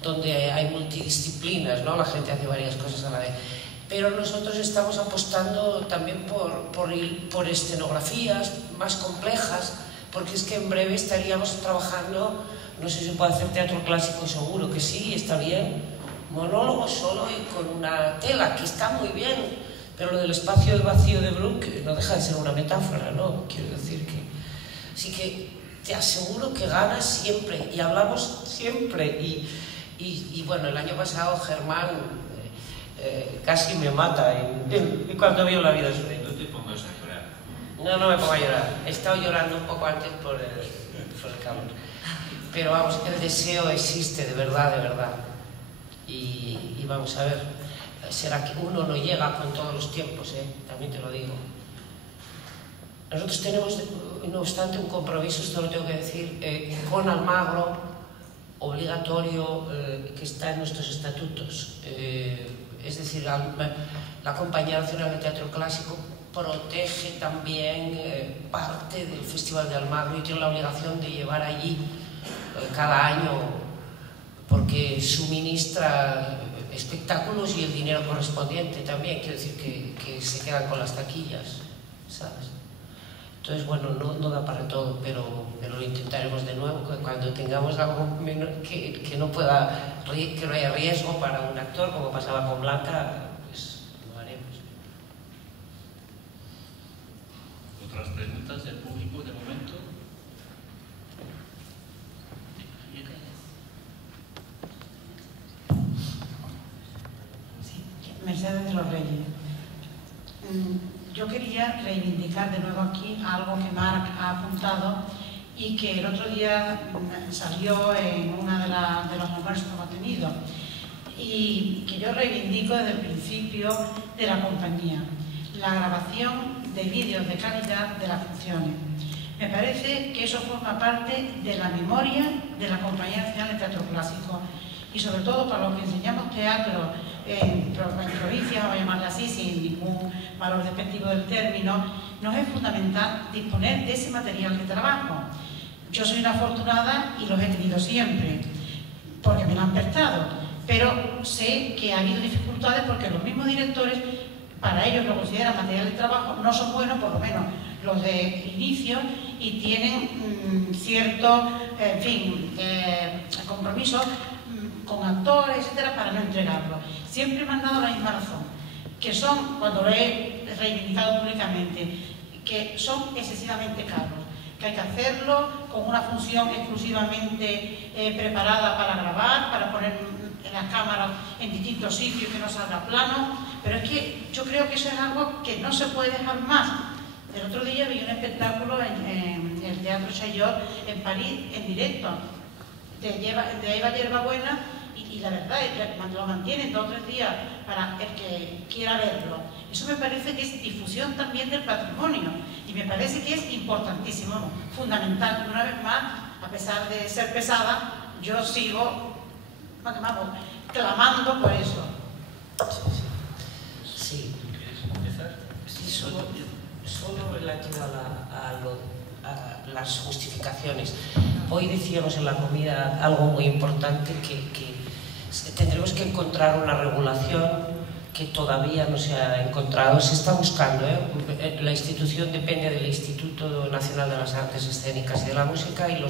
donde hay multidisciplinas, ¿no? La gente hace varias cosas a la vez. Pero nosotros estamos apostando también por escenografías más complejas, porque es que en breve estaríamos trabajando, no sé si se puede hacer teatro clásico, seguro que sí, está bien, monólogos solo y con una tela, que está muy bien, pero lo del espacio vacío de Bruch no deja de ser una metáfora, ¿no? Quiero decir que... Así que te aseguro que ganas siempre, y hablamos siempre, y bueno, el año pasado Germán casi me mata y cuando vio La vida es sueño. No te pongas a llorar. No me pongo a llorar. He estado llorando un poco antes por el calor. Pero vamos, el deseo existe de verdad. Y vamos a ver, será que uno no llega con todos los tiempos, también te lo digo. Nosotros tenemos, no obstante, un compromiso, esto lo tengo que decir, con Almagro, obligatorio, que está en nuestros estatutos. Es decir, la Compañía Nacional de Teatro Clásico protege también parte del Festival de Almagro y tiene la obligación de llevar allí cada año, porque suministra espectáculos y el dinero correspondiente también, quiero decir que se quedan con las taquillas, ¿sabes? Entonces, bueno, no da para todo, pero lo intentaremos de nuevo, cuando tengamos algo que no haya riesgo para un actor, como pasaba con Blanca, pues lo haremos. ¿Otras preguntas del público de momento? Sí, Mercedes de los Reyes. Yo quería reivindicar de nuevo aquí algo que Marc ha apuntado y que el otro día salió en una de los almuerzos que hemos tenido y que yo reivindico desde el principio de la compañía, la grabación de vídeos de calidad de las funciones. Me parece que eso forma parte de la memoria de la Compañía Nacional de Teatro Clásico y sobre todo para los que enseñamos teatro en provincias, vamos a llamarla así, sin ningún valor despectivo del término, nos es fundamental disponer de ese material de trabajo. Yo soy una afortunada y los he tenido siempre, porque me lo han prestado, pero sé que ha habido dificultades porque los mismos directores, para ellos lo consideran material de trabajo, no son buenos, por lo menos los de inicio, y tienen cierto, en fin, compromiso con actores, etcétera, para no entregarlo. Siempre me han dado la misma razón, que son, cuando lo he reivindicado públicamente, que son excesivamente caros, que hay que hacerlo con una función exclusivamente preparada para grabar, para poner las cámaras en distintos sitios, que no salga plano, pero es que yo creo que eso es algo que no se puede dejar más. El otro día vi un espectáculo en el Teatro Chaillot en París, en directo, de Eva Hierbabuena, y la verdad es que lo mantienen 2 o 3 días para el que quiera verlo. Eso me parece que es difusión también del patrimonio, y me parece que es importantísimo, fundamental. Una vez más, a pesar de ser pesada, yo sigo clamando por eso. Sí. ¿Quieres empezar? Sí, solo relativo a las justificaciones. Hoy decíamos en la comida algo muy importante, que tendremos que encontrar una regulación que todavía no se ha encontrado, se está buscando. La institución depende del Instituto Nacional de las Artes Escénicas y de la Música, y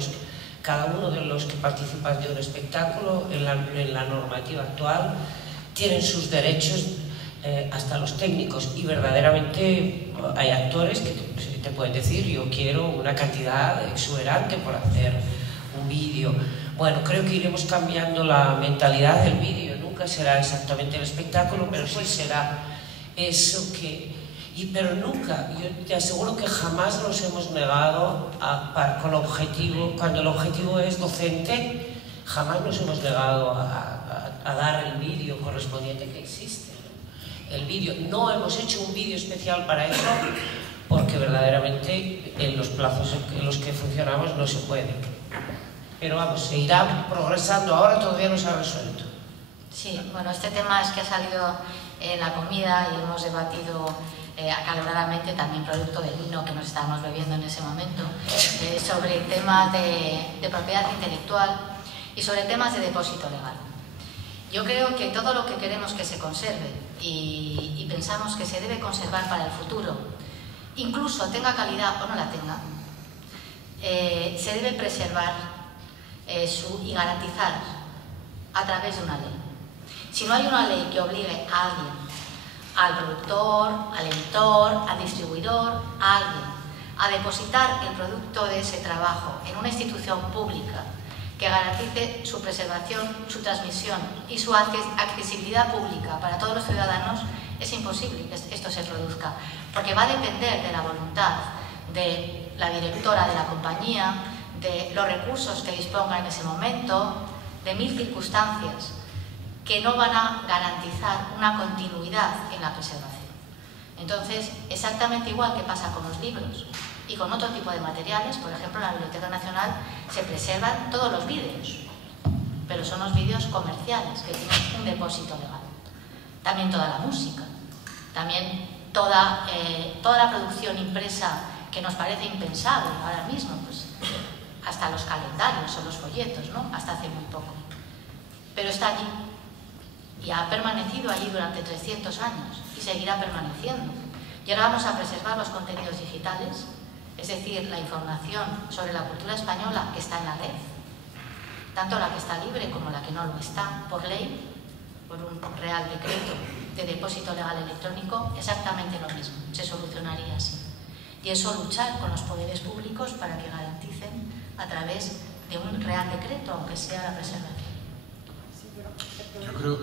cada uno de los que participan de un espectáculo en la normativa actual tienen sus derechos, hasta los técnicos, y verdaderamente hay actores que te pueden decir: yo quiero una cantidad exuberante por hacer un vídeo. Bueno, creo que iremos cambiando la mentalidad del vídeo. Nunca será exactamente el espectáculo, pero sí será eso que... pero nunca, yo te aseguro que jamás nos hemos negado con objetivo, cuando el objetivo es docente, jamás nos hemos negado a dar el vídeo correspondiente que existe. El vídeo, no hemos hecho un vídeo especial para eso, porque verdaderamente en los plazos en los que funcionamos no se puede. Pero vamos, se irá progresando, ahora todavía no se ha resuelto. Sí, bueno, este tema es que ha salido en la comida y hemos debatido acaloradamente, también producto del vino que nos estábamos bebiendo en ese momento, sobre temas de propiedad intelectual y sobre temas de depósito legal. Yo creo que todo lo que queremos que se conserve y pensamos que se debe conservar para el futuro, incluso tenga calidad o no la tenga, se debe preservar y garantizar a través de una ley. Si no hay una ley que obligue a alguien, al productor, al editor, al distribuidor, a alguien, a depositar el producto de ese trabajo en una institución pública que garantice su preservación, su transmisión y su accesibilidad pública para todos los ciudadanos, es imposible que esto se produzca, porque va a depender de la voluntad de la directora de la compañía, de los recursos que disponga en ese momento, de 1000 circunstancias que no van a garantizar una continuidad en la preservación. Entonces, exactamente igual que pasa con los libros y con otro tipo de materiales, por ejemplo, en la Biblioteca Nacional se preservan todos los vídeos, pero son los vídeos comerciales que tienen un depósito legal. También toda la música, también toda la producción impresa que nos parece impensable ahora mismo, pues hasta los calendarios o los folletos, ¿no? Hasta hace muy poco. Pero está allí y ha permanecido allí durante 300 años y seguirá permaneciendo. Y ahora vamos a preservar los contenidos digitales, es decir, la información sobre la cultura española que está en la red, tanto la que está libre como la que no lo está, por ley, por un real decreto de depósito legal electrónico, exactamente lo mismo, se solucionaría así. Y eso luchar con los poderes públicos para que garanticen a través de un real decreto, aunque sea la preservación. Yo creo,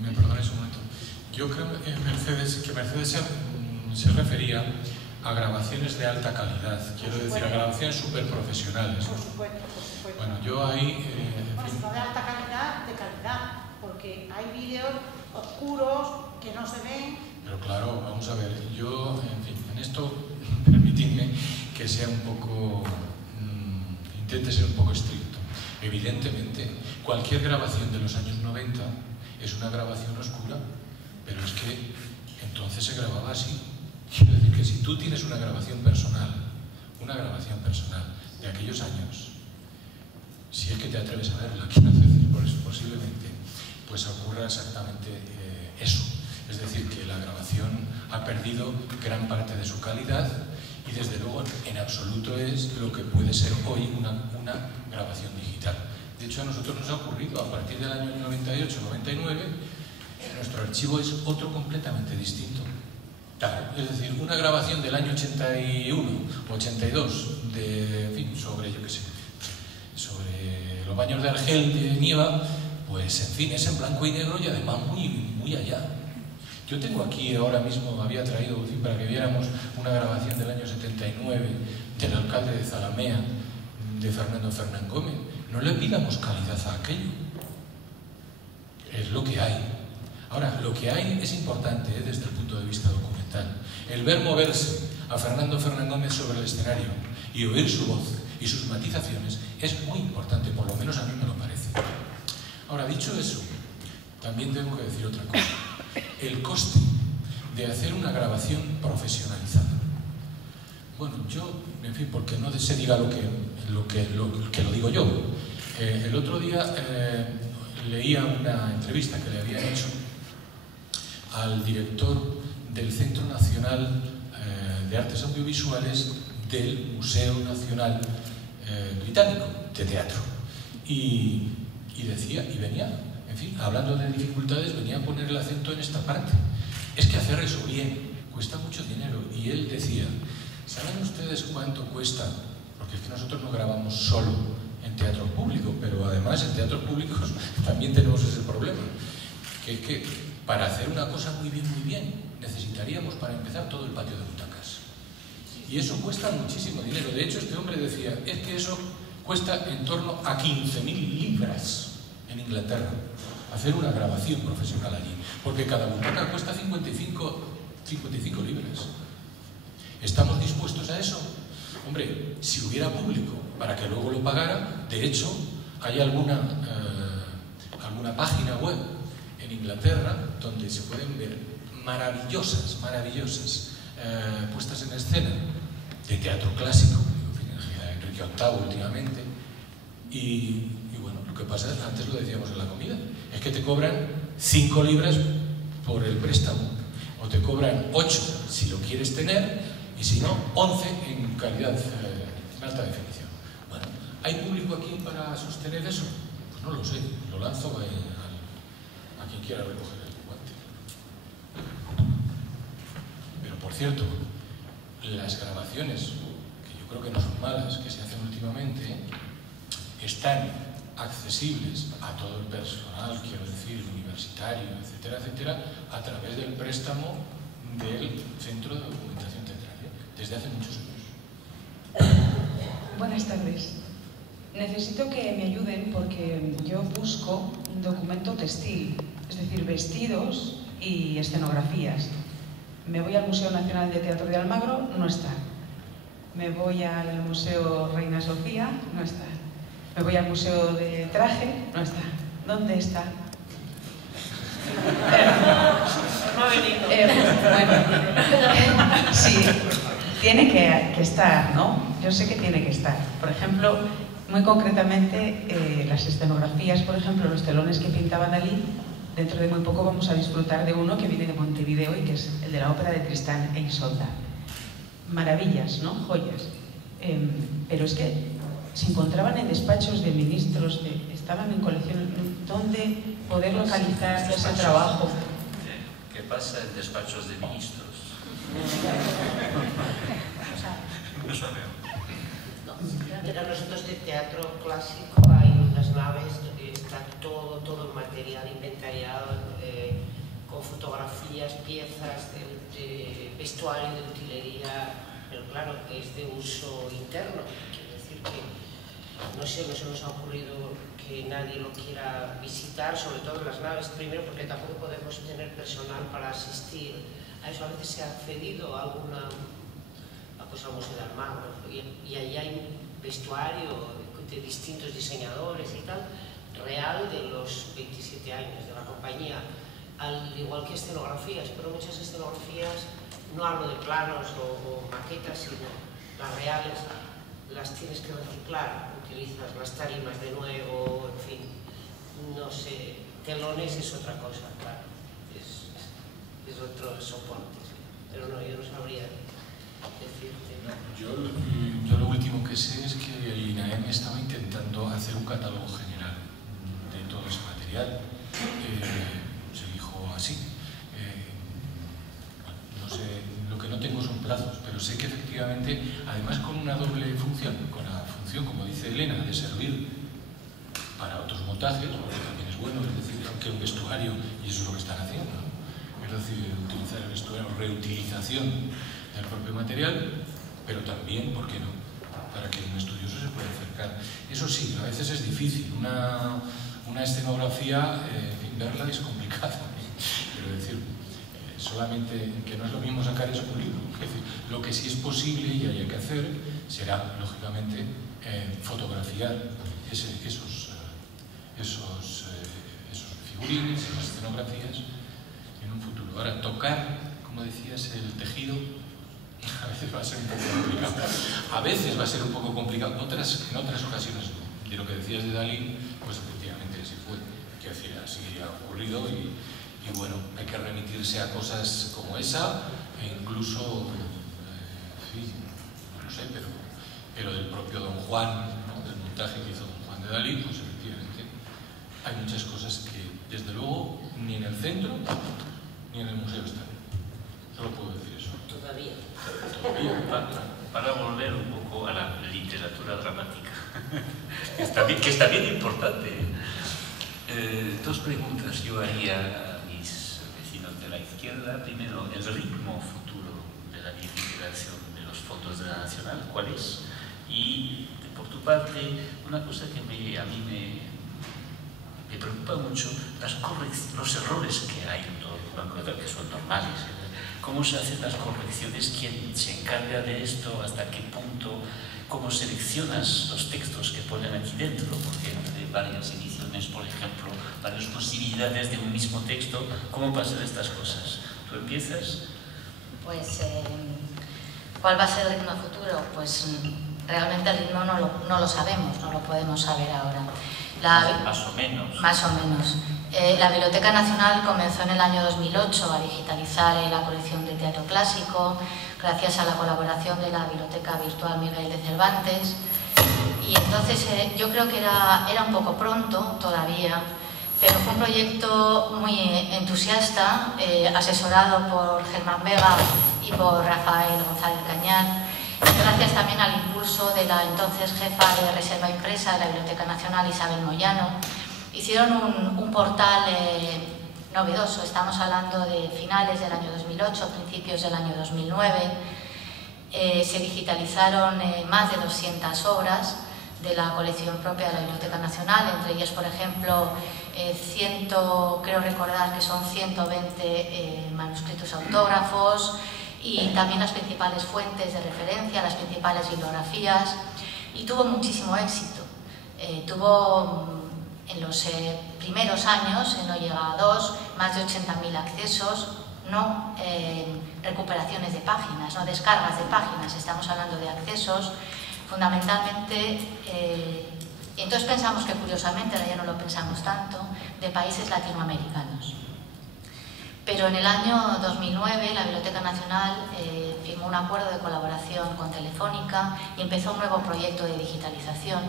me perdonéis un momento, yo creo que Mercedes se refería a grabaciones de alta calidad, quiero decir, a grabaciones súper profesionales. Por supuesto, por supuesto. Bueno, yo ahí... Bueno, si no de alta calidad, de calidad, porque hay vídeos oscuros que no se ven. Pero claro, vamos a ver, yo, en fin, en esto, permitidme que sea un poco... intente ser un poco estricto. Evidentemente, cualquier grabación de los años 90 es una grabación oscura, pero es que entonces se grababa así. Quiero decir que si tú tienes una grabación personal de aquellos años, si es que te atreves a verla, quiero decir, por eso posiblemente, pues ocurra exactamente eso. Es decir, que la grabación ha perdido gran parte de su calidad y desde luego en absoluto es lo que puede ser hoy una grabación digital. De hecho, hecho, a nosotros nos ha ocurrido, a partir del año 98-99, nuestro archivo es otro completamente distinto. Claro, es decir, una grabación del año 81 o 82 de, en fin, sobre, yo qué sé, sobre los baños de Argel de Nieva, pues en fin, es en blanco y negro y además muy allá. Yo tengo aquí ahora mismo, había traído, en fin, para que viéramos una grabación del año 79 del alcalde de Zalamea, de Fernando Fernán Gómez. No le pidamos calidad a aquello. Es lo que hay. Ahora, lo que hay es importante desde el punto de vista documental. El ver moverse a Fernando Fernán Gómez sobre el escenario y oír su voz y sus matizaciones es muy importante, por lo menos a mí me lo parece. Ahora, dicho eso, también tengo que decir otra cosa. El coste de hacer una grabación profesionalizada. Bueno, yo, en fin, porque no se diga lo que lo digo yo. El otro día leía una entrevista que le habían hecho al director del Centro Nacional de Artes Audiovisuales del Museo Nacional Británico de Teatro. Y decía, y venía, en fin, hablando de dificultades, venía a poner el acento en esta parte. Es que hacer eso bien cuesta mucho dinero. Y él decía, ¿saben ustedes cuánto cuesta? Porque es que nosotros no grabamos solo en teatro público, pero además en teatros públicos también tenemos ese problema. Que es que para hacer una cosa muy bien, necesitaríamos para empezar todo el patio de butacas. Y eso cuesta muchísimo dinero. De hecho, este hombre decía, es que eso cuesta en torno a 15.000 libras en Inglaterra, hacer una grabación profesional allí. Porque cada butaca cuesta 55 libras. ¿Estamos dispuestos a eso? Hombre, si hubiera público para que luego lo pagara, de hecho, hay alguna página web en Inglaterra donde se pueden ver maravillosas puestas en escena de teatro clásico, Enrique VIII últimamente, y bueno, lo que pasa es, antes lo decíamos en la comida, es que te cobran 5 libras por el préstamo, o te cobran 8 si lo quieres tener, y si no, 11 en calidad, en alta definición. Bueno, ¿hay público aquí para sostener eso? Pues no lo sé, lo lanzo a quien quiera recoger el guante. Pero por cierto, las grabaciones, que yo creo que no son malas, que se hacen últimamente, están accesibles a todo el personal, quiero decir, universitario, etcétera, etcétera, a través del préstamo del Centro de Documentación Teatral, desde hace muchos años. Buenas tardes. Necesito que me ayuden porque yo busco un documento textil, es decir, vestidos y escenografías. Me voy al Museo Nacional de Teatro de Almagro, no está. Me voy al Museo Reina Sofía, no está. Me voy al Museo de Traje, no está. ¿Dónde está? No ha venido. Bueno, sí, tiene que estar, ¿no? Yo sé que tiene que estar. Por ejemplo, muy concretamente, las escenografías, por ejemplo, los telones que pintaba Dalí, dentro de muy poco vamos a disfrutar de uno que viene de Montevideo y que es el de la ópera de Tristán e Isolda. Maravillas, ¿no? Joyas. Pero es que se encontraban en despachos de ministros, estaban en colecciones. ¿Dónde poder localizar ese trabajo? ¿Qué pasa en despachos de ministros? No sabemos. Pero nosotros de teatro clásico hay unas naves donde está todo el material inventariado con fotografías, piezas de vestuario, de utilería, pero claro, que es de uso interno. Quiero decir que no se nos ha ocurrido que nadie lo quiera visitar, sobre todo en las naves, primero porque tampoco podemos tener personal para asistir a eso. A veces se ha accedido a alguna cosa al Museo de Almagro y ahí hay vestuario de distintos diseñadores y tal, real de los 27 años de la compañía, al igual que escenografías, pero muchas escenografías, no hablo de planos o maquetas, sino las reales, las tienes que reciclar, utilizas las tarimas de nuevo, en fin, no sé, telones es otra cosa, claro, es otro soporte, ¿sí? Pero no, yo no sabría decirte. Yo lo último que sé es que el INAEM estaba intentando hacer un catálogo general puede servir para otros montajes, lo que también es bueno, es decir, aunque un vestuario, y eso es lo que están haciendo, ¿no? Es decir, utilizar el vestuario, reutilización del propio material, pero también, ¿por qué no?, para que un estudioso se pueda acercar. Eso sí, a veces es difícil, una escenografía, verla es complicado, quiero decir, solamente que no es lo mismo sacar eso de un libro. Es decir, lo que sí es posible y haya que hacer será, lógicamente, fotografiar esos figurines, esas escenografías en un futuro. Ahora, tocar, como decías, el tejido, a veces va a ser un poco complicado. A veces va a ser un poco complicado, en otras ocasiones no. De lo que decías de Dalí, pues efectivamente sí fue, que así ha ocurrido y bueno, hay que remitirse a cosas como esa e incluso, no lo sé, pero del propio Don Juan, ¿no?, del montaje que hizo Don Juan de Dalí, pues efectivamente hay muchas cosas que desde luego ni en el centro ni en el museo están. Solo puedo decir eso. Todavía. Para volver un poco a la literatura dramática, que está bien importante. Dos preguntas yo haría a mis vecinos de la izquierda. Primero, el ritmo futuro de la digitalización de los fondos de la Nacional, ¿cuál es? Y por tu parte, una cosa que a mí me preocupa mucho, los errores que hay en todo el banco, que son normales. ¿Cómo se hacen las correcciones? ¿Quién se encarga de esto? ¿Hasta qué punto? ¿Cómo seleccionas los textos que ponen aquí dentro? Porque entre varias ediciones, por ejemplo, varias posibilidades de un mismo texto, ¿cómo pasan estas cosas? ¿Tú empiezas? Pues, ¿cuál va a ser el ritmo futuro? Pues realmente el ritmo no lo sabemos, no lo podemos saber ahora. Más o menos. Más o menos. La Biblioteca Nacional comenzó en el año 2008 a digitalizar la colección de teatro clásico, gracias a la colaboración de la Biblioteca Virtual Miguel de Cervantes. Y entonces yo creo que era un poco pronto todavía, pero fue un proyecto muy entusiasta, asesorado por Germán Vega y por Rafael González Cañar, gracias también al impulso de la entonces jefa de reserva impresa de la Biblioteca Nacional, Isabel Moyano. Hicieron un portal novedoso, estamos hablando de finales del año 2008, principios del año 2009. Se digitalizaron más de 200 obras de la colección propia de la Biblioteca Nacional, entre ellas, por ejemplo, creo recordar que son 120 manuscritos autógrafos, y también las principales fuentes de referencia, las principales bibliografías, y tuvo muchísimo éxito. Tuvo en los primeros años, no llega a 2, más de 80.000 accesos, no recuperaciones de páginas, no descargas de páginas, estamos hablando de accesos, fundamentalmente, entonces pensamos que curiosamente, ahora ya no lo pensamos tanto, de países latinoamericanos. Pero en el año 2009 la Biblioteca Nacional firmó un acuerdo de colaboración con Telefónica y empezó un nuevo proyecto de digitalización,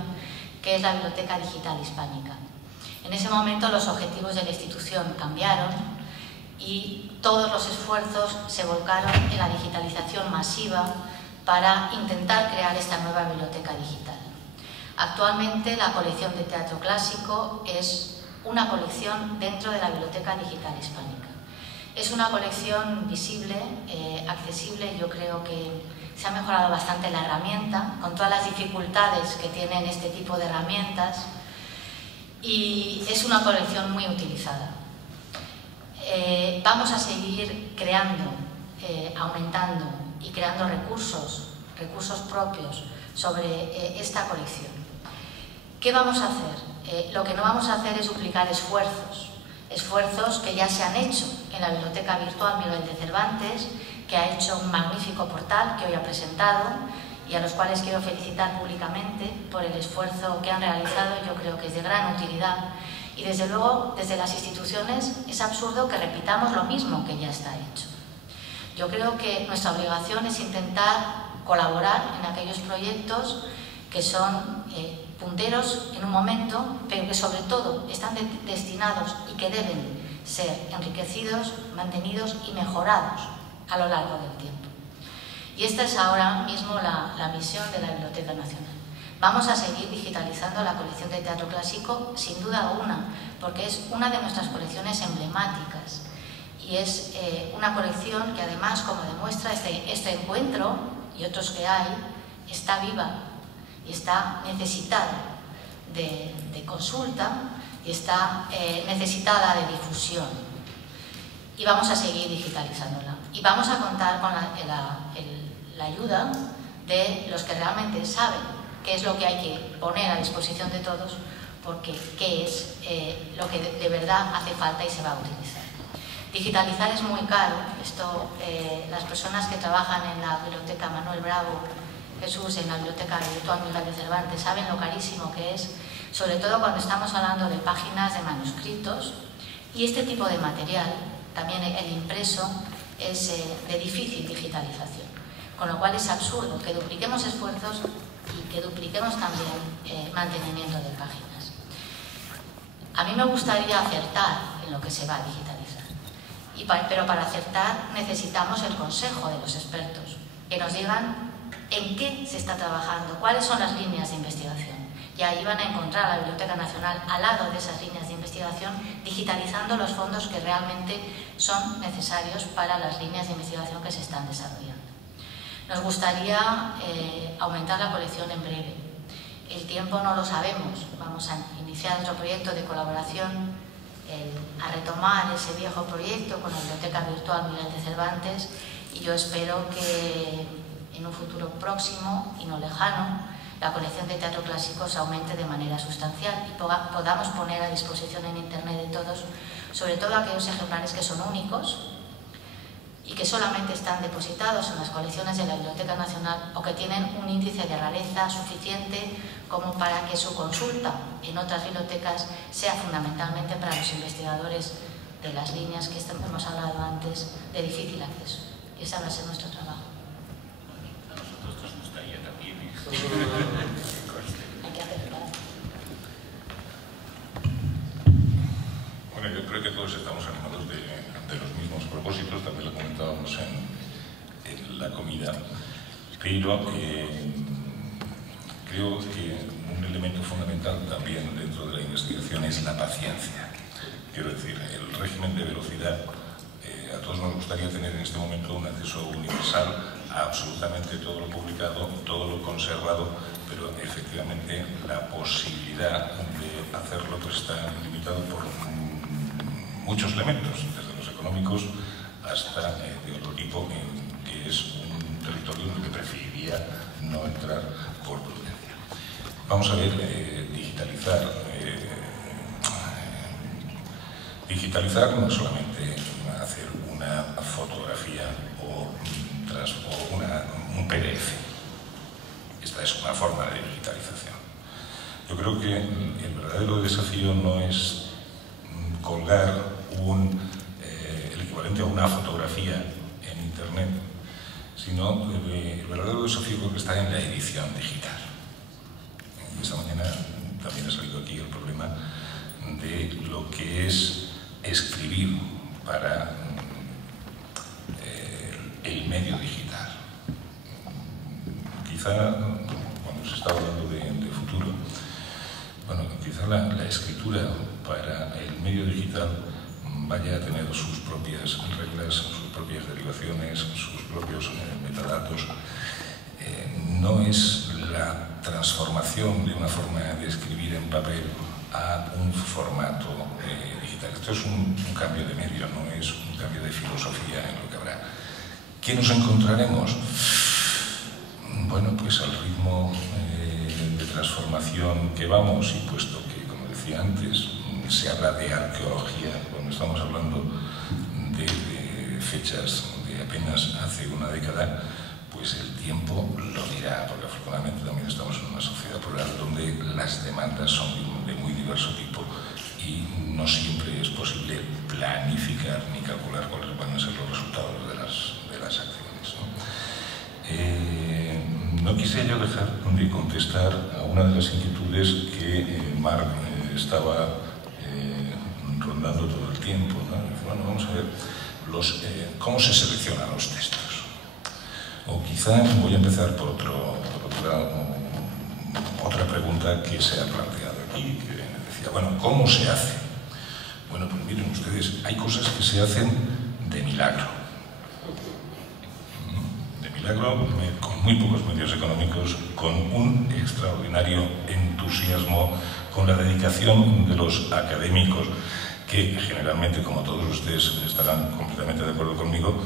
que es la Biblioteca Digital Hispánica. En ese momento los objetivos de la institución cambiaron y todos los esfuerzos se volcaron en la digitalización masiva para intentar crear esta nueva biblioteca digital. Actualmente la colección de teatro clásico es una colección dentro de la Biblioteca Digital Hispánica. Es una colección visible, accesible. Yo creo que se ha mejorado bastante la herramienta, con todas las dificultades que tienen este tipo de herramientas, y es una colección muy utilizada. Vamos a seguir creando, aumentando y creando recursos propios sobre esta colección. ¿Qué vamos a hacer? Lo que no vamos a hacer es duplicar esfuerzos que ya se han hecho en la Biblioteca Virtual Miguel de Cervantes, que ha hecho un magnífico portal que hoy ha presentado y a los cuales quiero felicitar públicamente por el esfuerzo que han realizado. Yo creo que es de gran utilidad y desde luego desde las instituciones es absurdo que repitamos lo mismo que ya está hecho. Yo creo que nuestra obligación es intentar colaborar en aquellos proyectos que son punteros en un momento, pero que sobre todo están destinados y que deben ser enriquecidos, mantenidos y mejorados a lo largo del tiempo. Y esta es ahora mismo la misión de la Biblioteca Nacional. Vamos a seguir digitalizando la colección de teatro clásico, sin duda alguna, porque es una de nuestras colecciones emblemáticas. Y es una colección que además, como demuestra este encuentro y otros que hay, está viva y está necesitada de consulta y está necesitada de difusión. Y vamos a seguir digitalizándola. Y vamos a contar con la ayuda de los que realmente saben qué es lo que hay que poner a disposición de todos, porque qué es lo que de verdad hace falta y se va a utilizar. Digitalizar es muy caro. Esto, las personas que trabajan en la Biblioteca Manuel Bravo Jesús, en la Biblioteca Virtual Miguel de Cervantes, saben lo carísimo que es, sobre todo cuando estamos hablando de páginas de manuscritos, y este tipo de material, también el impreso, es de difícil digitalización, con lo cual es absurdo que dupliquemos esfuerzos y que dupliquemos también mantenimiento de páginas. A mí me gustaría acertar en lo que se va a digitalizar, pero para acertar necesitamos el consejo de los expertos, que nos digan en qué se está trabajando, cuáles son las líneas de investigación. Y ahí van a encontrar a la Biblioteca Nacional al lado de esas líneas de investigación, digitalizando los fondos que realmente son necesarios para las líneas de investigación que se están desarrollando. Nos gustaría aumentar la colección en breve. El tiempo no lo sabemos. Vamos a iniciar otro proyecto de colaboración, a retomar ese viejo proyecto con la Biblioteca Virtual Miguel de Cervantes, y yo espero que en un futuro próximo y no lejano la colección de teatro clásico se aumente de manera sustancial y podamos poner a disposición en Internet de todos, sobre todo aquellos ejemplares que son únicos y que solamente están depositados en las colecciones de la Biblioteca Nacional o que tienen un índice de rareza suficiente como para que su consulta en otras bibliotecas sea fundamentalmente para los investigadores de las líneas que hemos hablado antes de difícil acceso. Y ese va a ser nuestro trabajo. A nosotros nos gustaría también. Hay que acertar. Bueno, yo creo que todos estamos animados de los mismos propósitos, también lo comentábamos en la comida, pero creo que un elemento fundamental también dentro de la investigación es la paciencia. Quiero decir, el régimen de velocidad, a todos nos gustaría tener en este momento un acceso universal a absolutamente todo lo publicado, todo lo conservado, pero efectivamente la posibilidad de hacerlo pues está limitado por muchos elementos, desde los económicos hasta de otro tipo, que es un territorio en el que preferiría no entrar por prudencia. Vamos a ver, digitalizar no es solamente hacer una fotografía o un PDF. Esta es una forma de digitalización. Yo creo que el verdadero desafío no es colgar el equivalente a una fotografía en Internet, sino el verdadero desafío creo que está en la edición digital. Esta mañana también ha salido aquí el problema de lo que es escribir para el medio digital. Quizá, cuando se está hablando de futuro, bueno, quizá la escritura para el medio digital vaya a tener sus propias reglas, sus propias derivaciones, sus propios metadatos. No es la transformación de una forma de escribir en papel a un formato digital. Esto es un cambio de medio, no es un cambio de filosofía en lo que habrá. ¿Qué nos encontraremos? Bueno, pues al ritmo de transformación que vamos, y puesto que, como decía antes, se habla de arqueología, cuando estamos hablando de fechas de apenas hace una década, pues el tiempo lo dirá, porque afortunadamente también estamos en una sociedad plural donde las demandas son de muy diverso tipo y no siempre es posible planificar ni calcular cuáles van a ser los resultados de las acciones, ¿no? No quise yo dejar de contestar a una de las inquietudes que Marc estaba rondando todo el tiempo, ¿no? Bueno, vamos a ver cómo se seleccionan los textos. O quizá voy a empezar por otro lado, otra pregunta que se ha planteado aquí, que decía, bueno, ¿cómo se hace? Bueno, pues miren ustedes, hay cosas que se hacen de milagro. De milagro, con muy pocos medios económicos, con un extraordinario entusiasmo, con la dedicación de los académicos, que generalmente, como todos ustedes estarán completamente de acuerdo conmigo,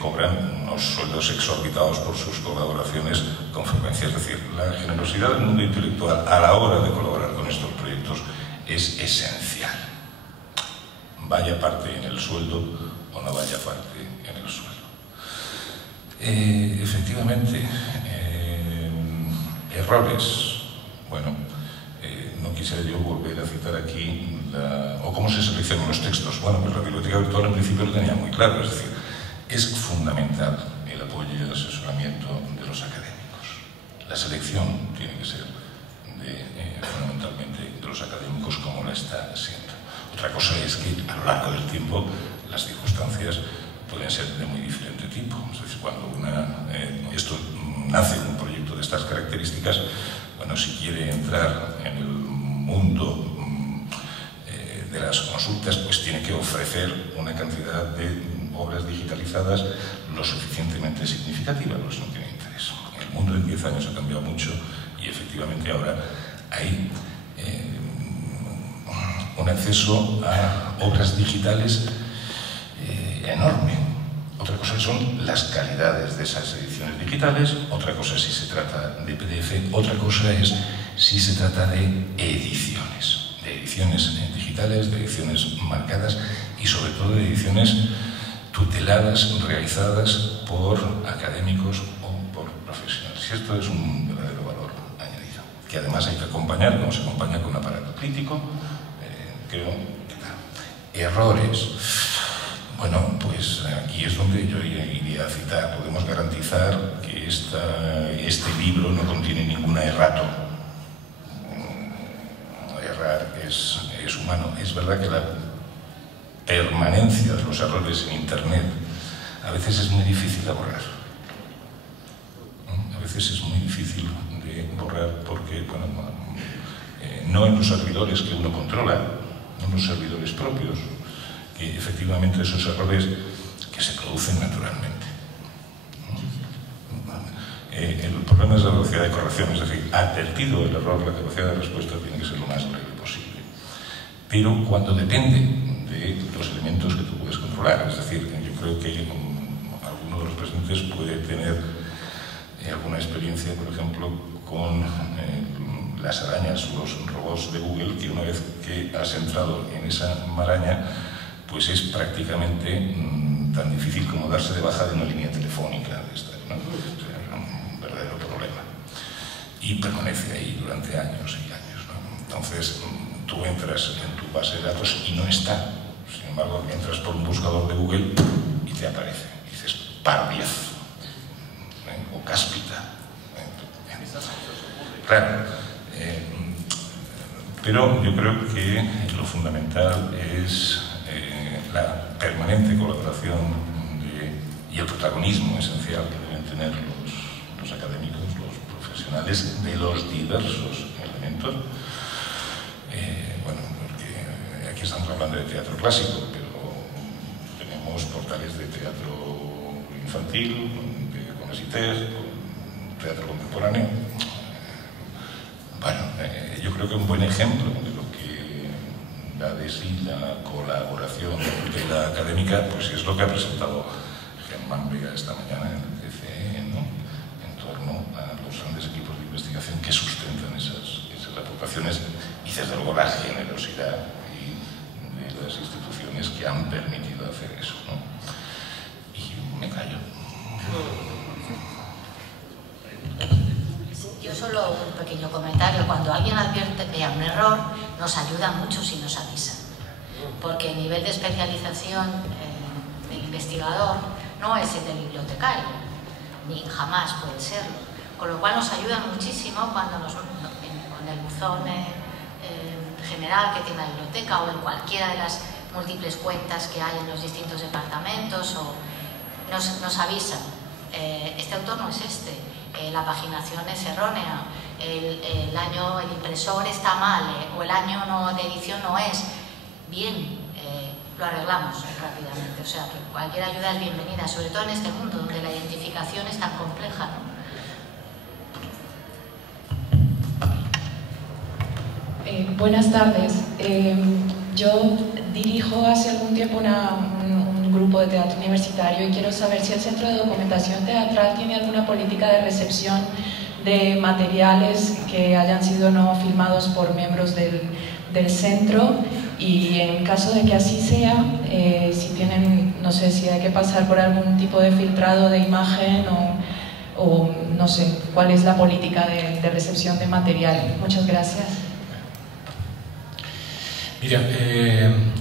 cobran unos sueldos exorbitados por sus colaboraciones con frecuencia. Es decir, la generosidad del mundo intelectual a la hora de colaborar con estos proyectos es esencial. Vaya parte en el sueldo o no vaya parte en el sueldo. Efectivamente, errores. Bueno, no quisiera yo volver a citar aquí o cómo se seleccionan los textos. Bueno, pues la biblioteca virtual en principio lo tenía muy claro, es decir, es fundamental el apoyo y el asesoramiento de los académicos. La selección tiene que ser fundamentalmente de los académicos, como la está siendo. Otra cosa es que a lo largo del tiempo las circunstancias pueden ser de muy diferente tipo. Es decir, cuando esto nace un proyecto de estas características, bueno, si quiere entrar en el mundo de las consultas, pues tiene que ofrecer una cantidad de obras digitalizadas lo suficientemente significativa, pues no tiene interés. El mundo en 10 años ha cambiado mucho y efectivamente ahora hay un acceso a obras digitales enorme. Otra cosa son las calidades de esas ediciones digitales, otra cosa es si se trata de PDF, otra cosa es si se trata de ediciones digitales, de ediciones marcadas y sobre todo de ediciones tuteladas, realizadas por académicos o por profesionales. Y esto es un verdadero valor añadido, que además hay que acompañar, como se acompaña con un aparato crítico, creo que tal. Errores. Bueno, pues aquí es donde yo iría a citar. Podemos garantizar que este libro no contiene ninguna errato. Errar es humano. Es verdad que la permanencia de los errores en Internet a veces es muy difícil de borrar. A veces es muy difícil de borrar porque, bueno, no en los servidores que uno controla, no en los servidores propios, que efectivamente esos errores que se producen naturalmente. El problema es la velocidad de corrección, es decir, advertido el error, la capacidad de respuesta tiene que ser lo más breve posible. Pero cuando depende de los elementos que tú puedes controlar, es decir, yo creo que alguno de los presentes puede tener alguna experiencia, por ejemplo, con las arañas, los robots de Google, que una vez que has entrado en esa maraña, pues es prácticamente tan difícil como darse de baja de una línea telefónica de esta, ¿no? O sea, es un verdadero problema. Y permanece ahí durante años y años, ¿no? Entonces, tú entras en tu base de datos y no está. Sin embargo, entras por un buscador de Google y te aparece. Y dices, par 10, o cáspita. Claro. Pero yo creo que lo fundamental es la permanente colaboración y el protagonismo esencial que deben tener los académicos, los profesionales de los diversos elementos. Bueno, porque aquí estamos hablando de teatro clásico, pero tenemos portales de teatro infantil, de Comesites, teatro contemporáneo. Bueno, yo creo que un buen ejemplo de lo que da de sí la colaboración de la académica, pues es lo que ha presentado Germán Vega esta mañana en el CCE, ¿no? En torno a los grandes equipos de investigación que sustentan esas aportaciones y desde luego la generosidad de las instituciones que han permitido hacer eso, ¿no? Y me callo. Yo solo un pequeño comentario. Cuando alguien advierte un error, nos ayuda mucho si nos avisan, porque el nivel de especialización del investigador no es el del bibliotecario, ni jamás puede serlo, con lo cual nos ayuda muchísimo cuando con el buzón general que tiene la biblioteca o en cualquiera de las múltiples cuentas que hay en los distintos departamentos, o nos avisan, este autor no es este, la paginación es errónea, el año, el impresor está mal o el año de edición no es, bien, lo arreglamos rápidamente. O sea, que cualquier ayuda es bienvenida, sobre todo en este mundo donde la identificación es tan compleja, ¿no? Buenas tardes. Yo dirijo hace algún tiempo un grupo de teatro universitario y quiero saber si el Centro de Documentación Teatral tiene alguna política de recepción de materiales que hayan sido no filmados por miembros del centro, y en caso de que así sea, si tienen, no sé, si hay que pasar por algún tipo de filtrado de imagen o no sé, cuál es la política de recepción de material. Muchas gracias. Mira,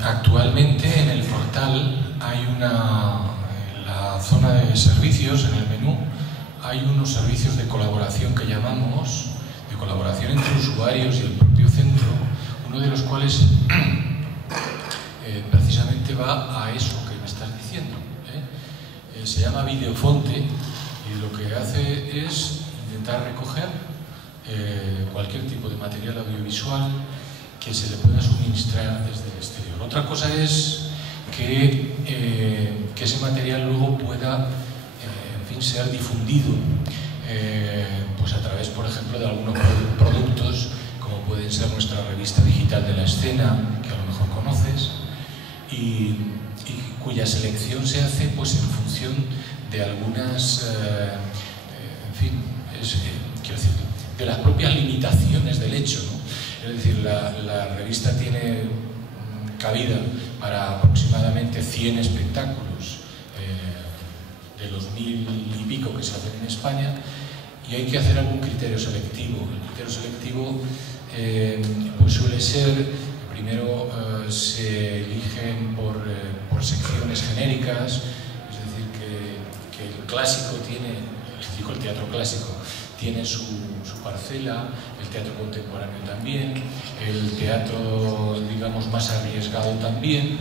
actualmente en el portal hay en la zona de servicios, en el menú, hay unos servicios de colaboración que llamamos, de colaboración entre usuarios y el propio centro, uno de los cuales precisamente va a eso que me estás diciendo. Se llama Videofonte y lo que hace es intentar recoger cualquier tipo de material audiovisual que se le pueda suministrar desde el exterior. Otra cosa es que ese material luego pueda en fin, ser difundido pues a través, por ejemplo, de algunos productos como pueden ser nuestra revista digital de la escena, que a lo mejor conoces, y cuya selección se hace pues en función de algunas en fin, quiero decir, de las propias limitaciones del hecho, ¿no? Es decir, la revista tiene cabida para aproximadamente 100 espectáculos de los 1000 y pico que se hacen en España, y hay que hacer algún criterio selectivo. El criterio selectivo pues suele ser, primero se eligen por secciones genéricas, es decir, que el clásico tiene, el teatro clásico tiene su parcela, el teatro contemporáneo también, el teatro, digamos, más arriesgado también,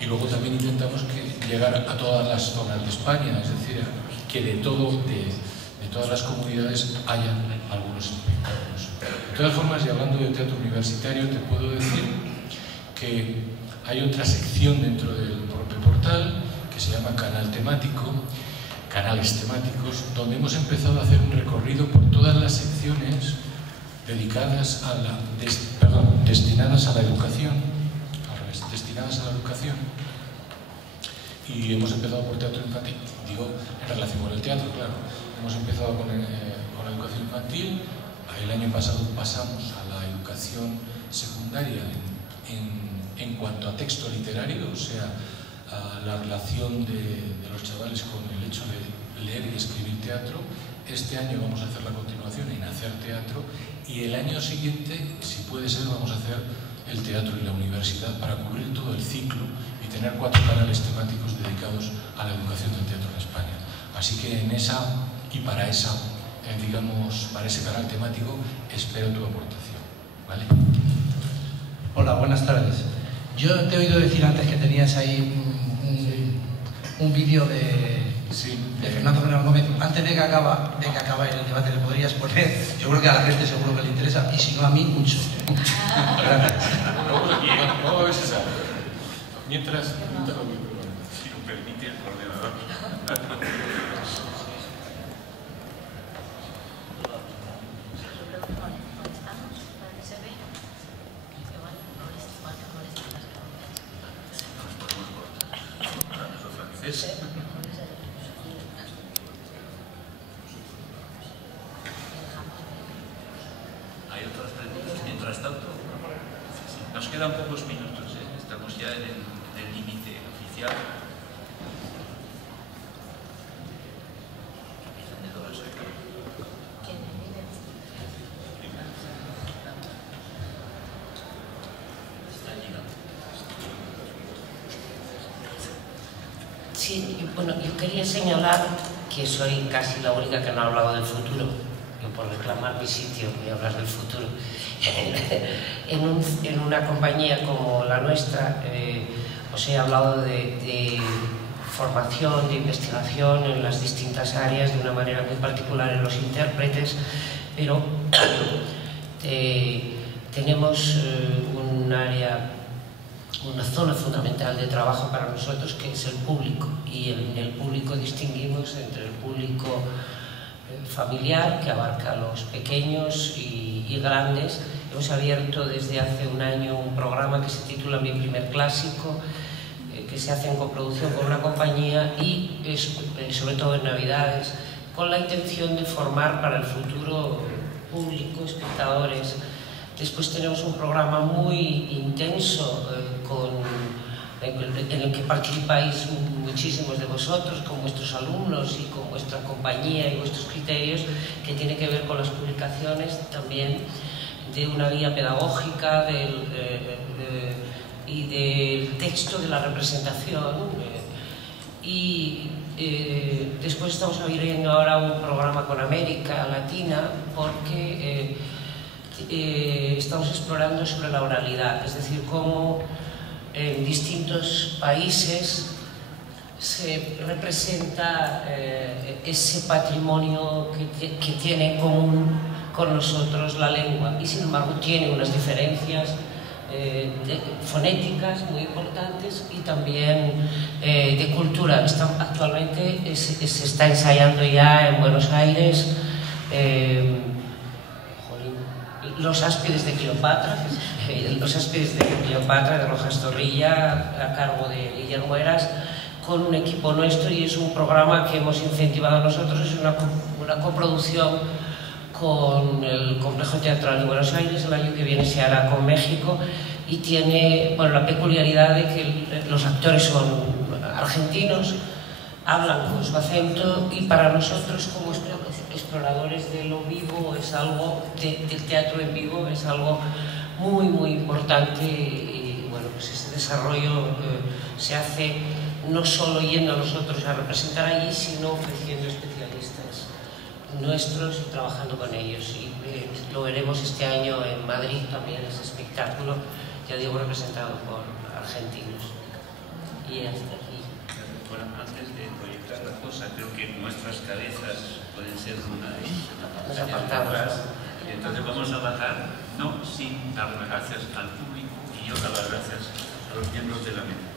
y luego también intentamos llegar a todas las zonas de España, es decir, que de todas las comunidades haya algunos espectáculos. De todas formas, y hablando de teatro universitario, te puedo decir que hay otra sección dentro del propio portal que se llama canales temáticos, donde hemos empezado a hacer un recorrido por todas las secciones dedicadas destinadas a la educación, y hemos empezado por teatro infantil, digo, en relación con el teatro, claro. Hemos empezado con la educación infantil, el año pasado pasamos a la educación secundaria en cuanto a texto literario, o sea, la relación de los chavales con el hecho de leer y escribir teatro. Este año vamos a hacer la continuación en hacer teatro, y el año siguiente, si puede ser, vamos a hacer el teatro y la universidad para cubrir todo el ciclo y tener 4 canales temáticos dedicados a la educación del teatro en España. Así que en esa y para esa, digamos, para ese canal temático espero tu aportación, ¿vale? Hola, buenas tardes. Yo te he oído decir antes que tenías ahí un vídeo de Fernando Fernández Gómez. Antes de que acabe el debate, le podrías poner. Yo creo que a la gente seguro que le interesa, y si no a mí, mucho. Gracias. Vamos a ver si sabe. Mientras lo voy probando. Si lo permite el ordenador. ¿Hay otras preguntas mientras tanto? Nos quedan pocos minutos, estamos ya en el límite oficial. Sí, bueno, yo quería señalar que soy casi la única que no ha hablado del futuro. Yo, por reclamar mi sitio, voy a hablar del futuro. En una compañía como la nuestra, os he hablado de formación, de investigación en las distintas áreas, de una manera muy particular en los intérpretes, pero tenemos un área, una zona fundamental de trabajo para nosotros, que es el público, y en el público distinguimos entre el público familiar, que abarca a los pequeños y grandes. Hemos abierto desde hace un año un programa que se titula Mi Primer Clásico, que se hace en coproducción con una compañía y sobre todo en Navidades, con la intención de formar para el futuro público, espectadores. Después tenemos un programa muy intenso en el que participáis muchísimos de vosotros, con vuestros alumnos y con vuestra compañía y vuestros criterios, que tiene que ver con las publicaciones también de una guía pedagógica y del texto de la representación. Después estamos abriendo ahora un programa con América Latina, porque estamos explorando sobre la oralidad, es decir, cómo en distintos países se representa ese patrimonio que tiene en común con nosotros la lengua, y sin embargo tiene unas diferencias fonéticas muy importantes y también de cultura. Actualmente se está ensayando ya en Buenos Aires Los Áspides de Cleopatra, de Rojas Zorrilla, a cargo de Guillermo Heras, con un equipo nuestro, y es un programa que hemos incentivado nosotros. Es una coproducción con el Complejo Teatral de Buenos Aires. El año que viene se hará con México, y tiene la peculiaridad de que los actores son argentinos, hablan con su acento, y para nosotros como exploradores de lo vivo es algo, del teatro en vivo, es algo muy muy importante. Y bueno, pues ese desarrollo se hace no solo yendo a nosotros a representar allí, sino ofreciendo especialistas nuestros y trabajando con ellos. Y lo veremos este año en Madrid también, ese espectáculo, ya digo, representado por argentinos. Y hasta aquí. Bueno, antes de proyectar la cosa, creo que nuestras cabezas pueden ser una de ellas. Entonces vamos a bajar, no sin dar las gracias al público, y yo dar las gracias a los miembros de la mesa.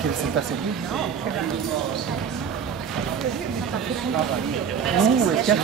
¿Quieres sentarse aquí? No. ¿Qué haces?